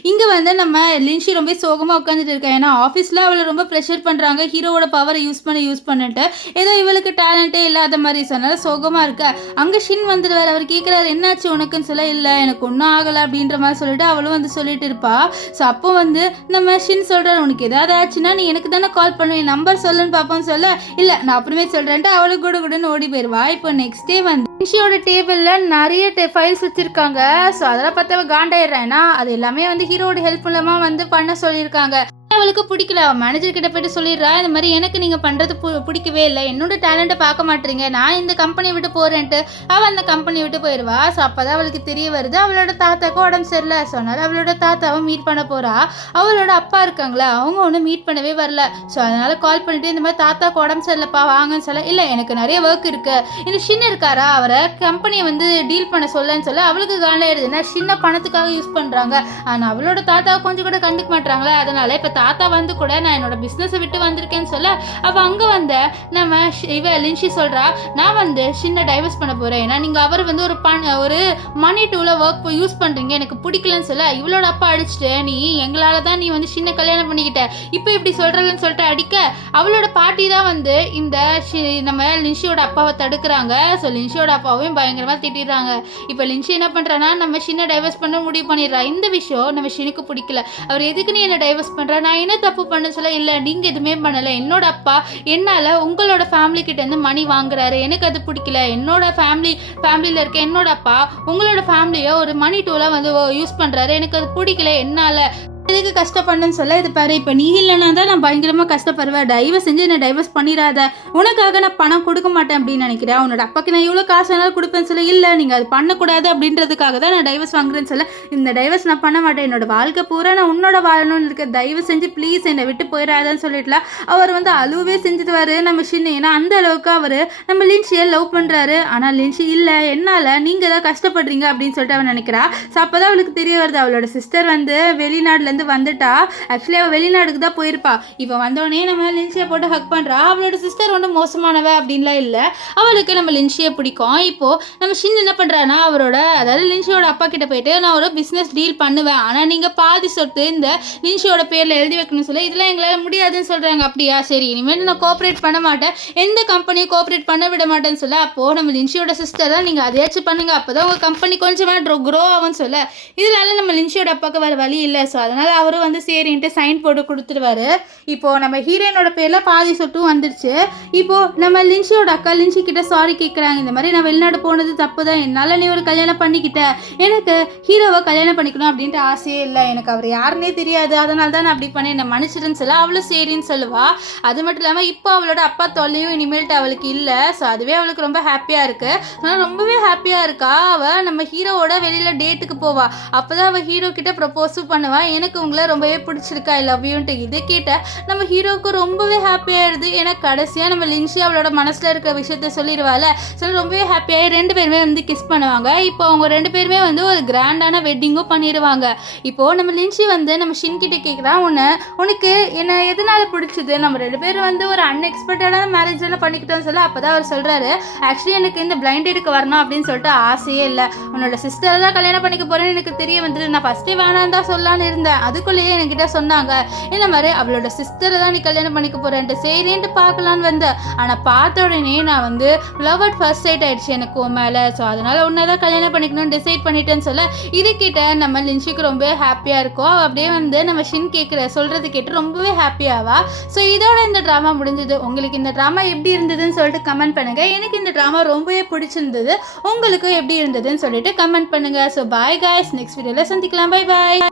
இங்கே வந்து நம்ம லின்ஷி ரொம்ப சோகமாக உட்காந்துட்டு இருக்கா. ஏன்னா ஆஃபீஸில் அவளை ரொம்ப ப்ரெஷர் பண்ணுறாங்க, ஹீரோவோட பவரை யூஸ் பண்ணிட்டு ஏதோ இவளுக்கு டேலண்ட்டே இல்லாத மாதிரி சொன்னால சோகமாக இருக்கா. அங்கே ஷின் வந்துடுவார். அவர் கேட்குறாரு என்னாச்சு உனக்குன்னு சொல்ல, இல்லை எனக்கு ஒன்றும் ஆகலை அப்படின்ற மாதிரி சொல்லிட்டு அவளும் வந்து சொல்லிட்டு இருப்பா. ஸோ அப்போ வந்து நம்ம ஷின் சொல்கிறார், உனக்கு ஏதாவது ஆச்சுன்னா நீ எனக்கு தானே கால் பண்ணுவேன், நம்பர் சொல்லுன்னு பார்ப்போன்னு சொல்ல, இல்லை நான் அப்புறமே சொல்கிறேன்ட்டு அவளுக்கு கூடன்னு ஓடி போயிடுவா. இப்போ நெக்ஸ்ட் டே வந்து லின்ஷியோட டேபிளில் நிறைய ஃபைல்ஸ் வச்சுருக்காங்க. ஸோ அதெல்லாம் பார்த்து அவள் காண்டாயிடுறேன். ஏன்னா அது எல்லாமே வந்து ஹீரோட ஹெல்ப் மூலமாக வந்து பண்ண சொல்லியிருக்காங்க. அவளுக்கு பிடிக்கல. மேனேஜர் கிட்ட போயிட்டு சொல்லிடுறா, இந்த மாதிரி எனக்கு நீங்கள் பண்ணுறது பிடிக்கவே இல்லை, என்னோட டேலண்ட்டை பார்க்க மாட்டீங்க, நான் இந்த கம்பெனியை விட்டு போகிறேன்ட்டு அவள் அந்த கம்பெனியை விட்டு போயிடுவா. ஸோ அப்போ தான் அவளுக்கு தெரிய வருது அவளோட தாத்தாக்கும் உடம்பு சரியில்லை. ஸோ அதனால் அவளோட தாத்தாவை மீட் பண்ண போகிறா. அவளோட அப்பா இருக்காங்களே அவங்க ஒன்றும் மீட் பண்ணவே வரல. ஸோ அதனால் கால் பண்ணிட்டு இந்த மாதிரி தாத்தாக்கு உடம்பு சரியில்லைப்பா வாங்கன்னு சொல்ல, இல்லை எனக்கு நிறைய ஒர்க் இருக்குது, இந்த ஷின் இருக்காரா அவரை கம்பெனியை வந்து டீல் பண்ண சொல்லன்னு சொல்ல அவளுக்கு காலையாயிடுது. ஏன்னா ஷின்னை பணத்துக்காக யூஸ் பண்ணுறாங்க, ஆனால் அவளோட தாத்தாவை கொஞ்சம் கூட கண்டுக்க மாட்டாங்களே. அதனால இப்போ தாத்தா வந்து கூட நான் என்னோட பிஸ்னஸை விட்டு வந்திருக்கேன்னு சொல்ல, அவள் அங்கே வந்த நம்ம லின்ஷி சொல்கிறா, நான் வந்து ஷின்னை டைவர்ஸ் பண்ண போகிறேன், ஏன்னா நீங்கள் அவர் வந்து ஒரு மணி டூவில் ஒர்க் யூஸ் பண்ணுறீங்க, எனக்கு பிடிக்கலன்னு சொல்ல, இவளோட அப்பா அடிச்சுட்டு நீ எங்களால் தான் நீ வந்து ஷின்னை கல்யாணம் பண்ணிக்கிட்ட, இப்போ இப்படி சொல்கிறலன்னு சொல்லிட்டு அடிக்க அவளோட பாட்டி தான் வந்து இந்த நம்ம லின்ஷியோட அப்பாவை தடுக்கிறாங்க. ஸோ லின்ஷியோட அப்பாவையும் பயங்கரமாக திட்டிடுறாங்க. இப்போ லின்ஷி என்ன பண்ணுறான்னா நம்ம ஷின்னை டைவர்ஸ் பண்ண முடிவு பண்ணிடுறா. இந்த விஷயம் நம்ம ஷினுக்கு பிடிக்கல. அவர் எதுக்கு நீ என்ன டைவர்ஸ் பண்ணுற, நான் என்ன தப்பு பண்ண சொல்ல, இல்லை நீங்கள் எதுவுமே பண்ணலை, என்னோட அப்பா என்னால் உங்களோட ஃபேமிலி கிட்டேருந்து மணி வாங்குறாரு, எனக்கு அது பிடிக்கல, என்னோட ஃபேமிலியில் இருக்க என்னோட அப்பா உங்களோட ஃபேமிலியை ஒரு மணி டூலாக வந்து யூஸ் பண்ணுறாரு, எனக்கு அது பிடிக்கல, என்னால் எதுக்கு கஷ்டப்படணும்னு சொல்ல, இது பாரு இப்போ நீ இல்லைன்னா தான் நான் பயங்கரமாக கஷ்டப்படுவேன், டைவர்ஸ் செஞ்சு என்னை டைவர்ஸ் பண்ணிடாத, உனக்காக நான் பணம் கொடுக்க மாட்டேன் அப்படின்னு நினைக்கிறேன், உன்னோட அப்பாக்கு நான் எவ்வளோ காசு வேணாலும் கொடுப்பேன்னு சொல்ல, இல்லை நீங்கள் அது பண்ணக்கூடாது அப்படின்றதுக்காக தான் நான் டைவர்ஸ் வாங்குறேன்னு சொல்ல, இந்த டைவர்ஸ் நான் பண்ண மாட்டேன், என்னோட வாழ்க்கை பூரா நான் உன்னோட வாழணும்னு இருக்க, தயவு செஞ்சு ப்ளீஸ் என்னை விட்டு போயிடாதான்னு சொல்லிட்டுலாம் அவர் வந்து அழுவே செஞ்சுட்டுவார் நம்ம ஷின்னு. ஏன்னா அந்த அளவுக்கு அவர் நம்ம லின்ஷியை லவ் பண்ணுறாரு. ஆனால் லின்ஷி இல்லை என்னால் நீங்கள் தான் கஷ்டப்படுறீங்க அப்படின்னு சொல்லிட்டு அவன் நினைக்கிறா. ஸோ அப்போ தான் அவளுக்கு தெரிய வருது அவளோட சிஸ்டர் வந்து வெளிநாட்டிலேருந்து வந்துட்டா. ஆக்சுவலி அவள் வெளிநாடுக்கு தான் போயிருப்பா. இப்போ வந்தோடனே நம்ம லின்ஷியை போட்டு ஹக் பண்ணுறா. அவளோட சிஸ்டர் ஒன்றும் மோசமானவ அப்படின்லாம் இல்லை, அவளுக்கு நம்ம லின்ஷியை பிடிக்கும். இப்போது நம்ம ஷின் என்ன பண்ணுறான்னா அவரோட அதாவது லின்ஷியோட அப்பா கிட்ட போயிட்டு நான் ஒரு பிஸ்னஸ் டீல் பண்ணுவேன், ஆனால் நீங்கள் பாதி சொத்து இந்த லின்ஷியோட பேரில் எழுதி வைக்கணும்னு சொல்ல, இதெல்லாம் எங்களால் முடியாதுன்னு சொல்கிறாங்க. அப்படியா, சரி இனிமேல் நான் கோஆப்ரேட் பண்ண மாட்டேன், எந்த கம்பெனியும் கோஆப்ரேட் பண்ண விட மாட்டேன்னு சொல்ல, அப்போது நம்ம லின்ஷியோட சிஸ்டர் தான் நீங்கள் அதையாச்சும் பண்ணுங்கள், அப்போ தான் உங்கள் கம்பெனி கொஞ்சமாக க்ரோ ஆகும்னு சொல்ல, இதனால நம்ம லின்ஷியோட அப்பாவுக்கு வேறு வழி இல்லை. ஸோ அதனால் அவரும் வந்து சரின்ட்டு சைன் போட்டு கொடுத்துருவாரு. இப்போது நம்ம ஹீரோயினோட பேரில் பாதி சொட்டும் வந்துடுச்சு. இப்போது நம்ம லின்ஷியோட அக்கா லின்ஷி கிட்ட சாரி கேட்குறாங்க, இந்த மாதிரி நான் வெளிநாடு போனது தப்பு தான், என்னால் நீ ஒரு கல்யாணம் பண்ணிக்கிட்ட, எனக்கு ஹீரோவை கல்யாணம் பண்ணிக்கணும் அப்படின்ட்டு ஆசையே இல்லை, எனக்கு அவர் யாருன்னே தெரியாது, அதனால தான் நான் அப்படி பண்ணேன், என்னை மன்னிச்சிடுன்னு சொல்ல அவளும் சரின்னு சொல்லுவா. அது மட்டும் இல்லாமல் இப்போ அவளோட அப்பா தொல்லையும் இனிமேல்ட்டு அவளுக்கு இல்லை. ஸோ அதுவே அவளுக்கு ரொம்ப ஹாப்பியாக இருக்குது. ஆனால் ரொம்பவே ஹாப்பியாக இருக்கா. அவள் நம்ம ஹீரோவோட வெளியில் டேட்டுக்கு போவா. அப்போ தான் அவள் ஹீரோ கிட்ட ப்ரப்போஸும் பண்ணுவாள், எனக்கு உங்களை ரொம்பவே பிடிச்சிருக்கா, ஐ லவ் யூன்ட்டு. இதை கேட்ட நம்ம ஹீரோவுக்கு ரொம்பவே ஹாப்பியாகிடுது. ஏன்னா கடைசியாக நம்ம லின்ஷி அவளோட மனசில் இருக்கிற விஷயத்த சொல்லிடுவாள். ஸோ ரொம்பவே ஹாப்பியாகி ரெண்டு பேருமே வந்து கிஸ் பண்ணுவாங்க. இப்போ அவங்க ரெண்டு பேருமே வந்து ஒரு கிராண்டான வெட்டிங்கும் பண்ணிடுவாங்க. இப்போது நம்ம லின்ஷி வந்து நம்ம ஷின் கிட்ட கேட்குறா, உனக்கு என்ன எதனால பிடிச்சது, நம்ம ரெண்டு பேரும் வந்து ஒரு அன்எக்ஸ்பெக்டடான மேரேஜ் எல்லாம் பண்ணிக்கிட்டோம்னு சொல்ல, அப்போ தான் அவர் சொல்கிறாரு, ஆக்சுவலி எனக்கு இந்த பிளைண்ட் டேட்டுக்கு வரணும் அப்படின்னு சொல்லிட்டு ஆசையே இல்லை, உன்னோட சிஸ்டரை தான் கல்யாணம் பண்ணிக்க போகிறேன்னு எனக்கு தெரிய வந்தது, நான் ஃபஸ்ட்டே வேணான்னு தான் சொல்லலான்னு இருந்தேன், அதுக்குள்ளேயே என்கிட்ட சொன்னாங்க இந்த மாதிரி அவளோட சிஸ்டரை தான் நீ கல்யாணம் பண்ணிக்க போகிறேன்ட்டு, சரின்ட்டு பார்க்கலான்னு வந்தேன், ஆனால் பார்த்த உடனே நான் வந்து லவ் அட் ஃபர்ஸ்ட் சைட் ஆகிடுச்சு எனக்கு உன் மேலே, ஸோ அதனால் உன்னை தான் கல்யாணம் பண்ணிக்கணும்னு டிசைட் பண்ணிட்டேன்னு சொல்ல, இது கிட்ட நம்ம லின்ஷிக்கு ரொம்ப ஹாப்பியாக இருக்கும். அப்படியே வந்து நம்ம ஷின் சொல்கிறது கேட்டு ரொம்பவே ஹாப்பியாவா. ஸோ இதோட இந்த ட்ராமா முடிஞ்சது. உங்களுக்கு இந்த ட்ராமா எப்படி இருந்ததுன்னு சொல்லிட்டு கமெண்ட் பண்ணுங்கள். எனக்கு இந்த ட்ராமா ரொம்பவே பிடிச்சிருந்தது, உங்களுக்கும் எப்படி இருந்ததுன்னு சொல்லிட்டு கமெண்ட் பண்ணுங்கள். ஸோ பாய் காய்ஸ், நெக்ஸ்ட் வீடியோவில் சந்திக்கலாம். Bye bye.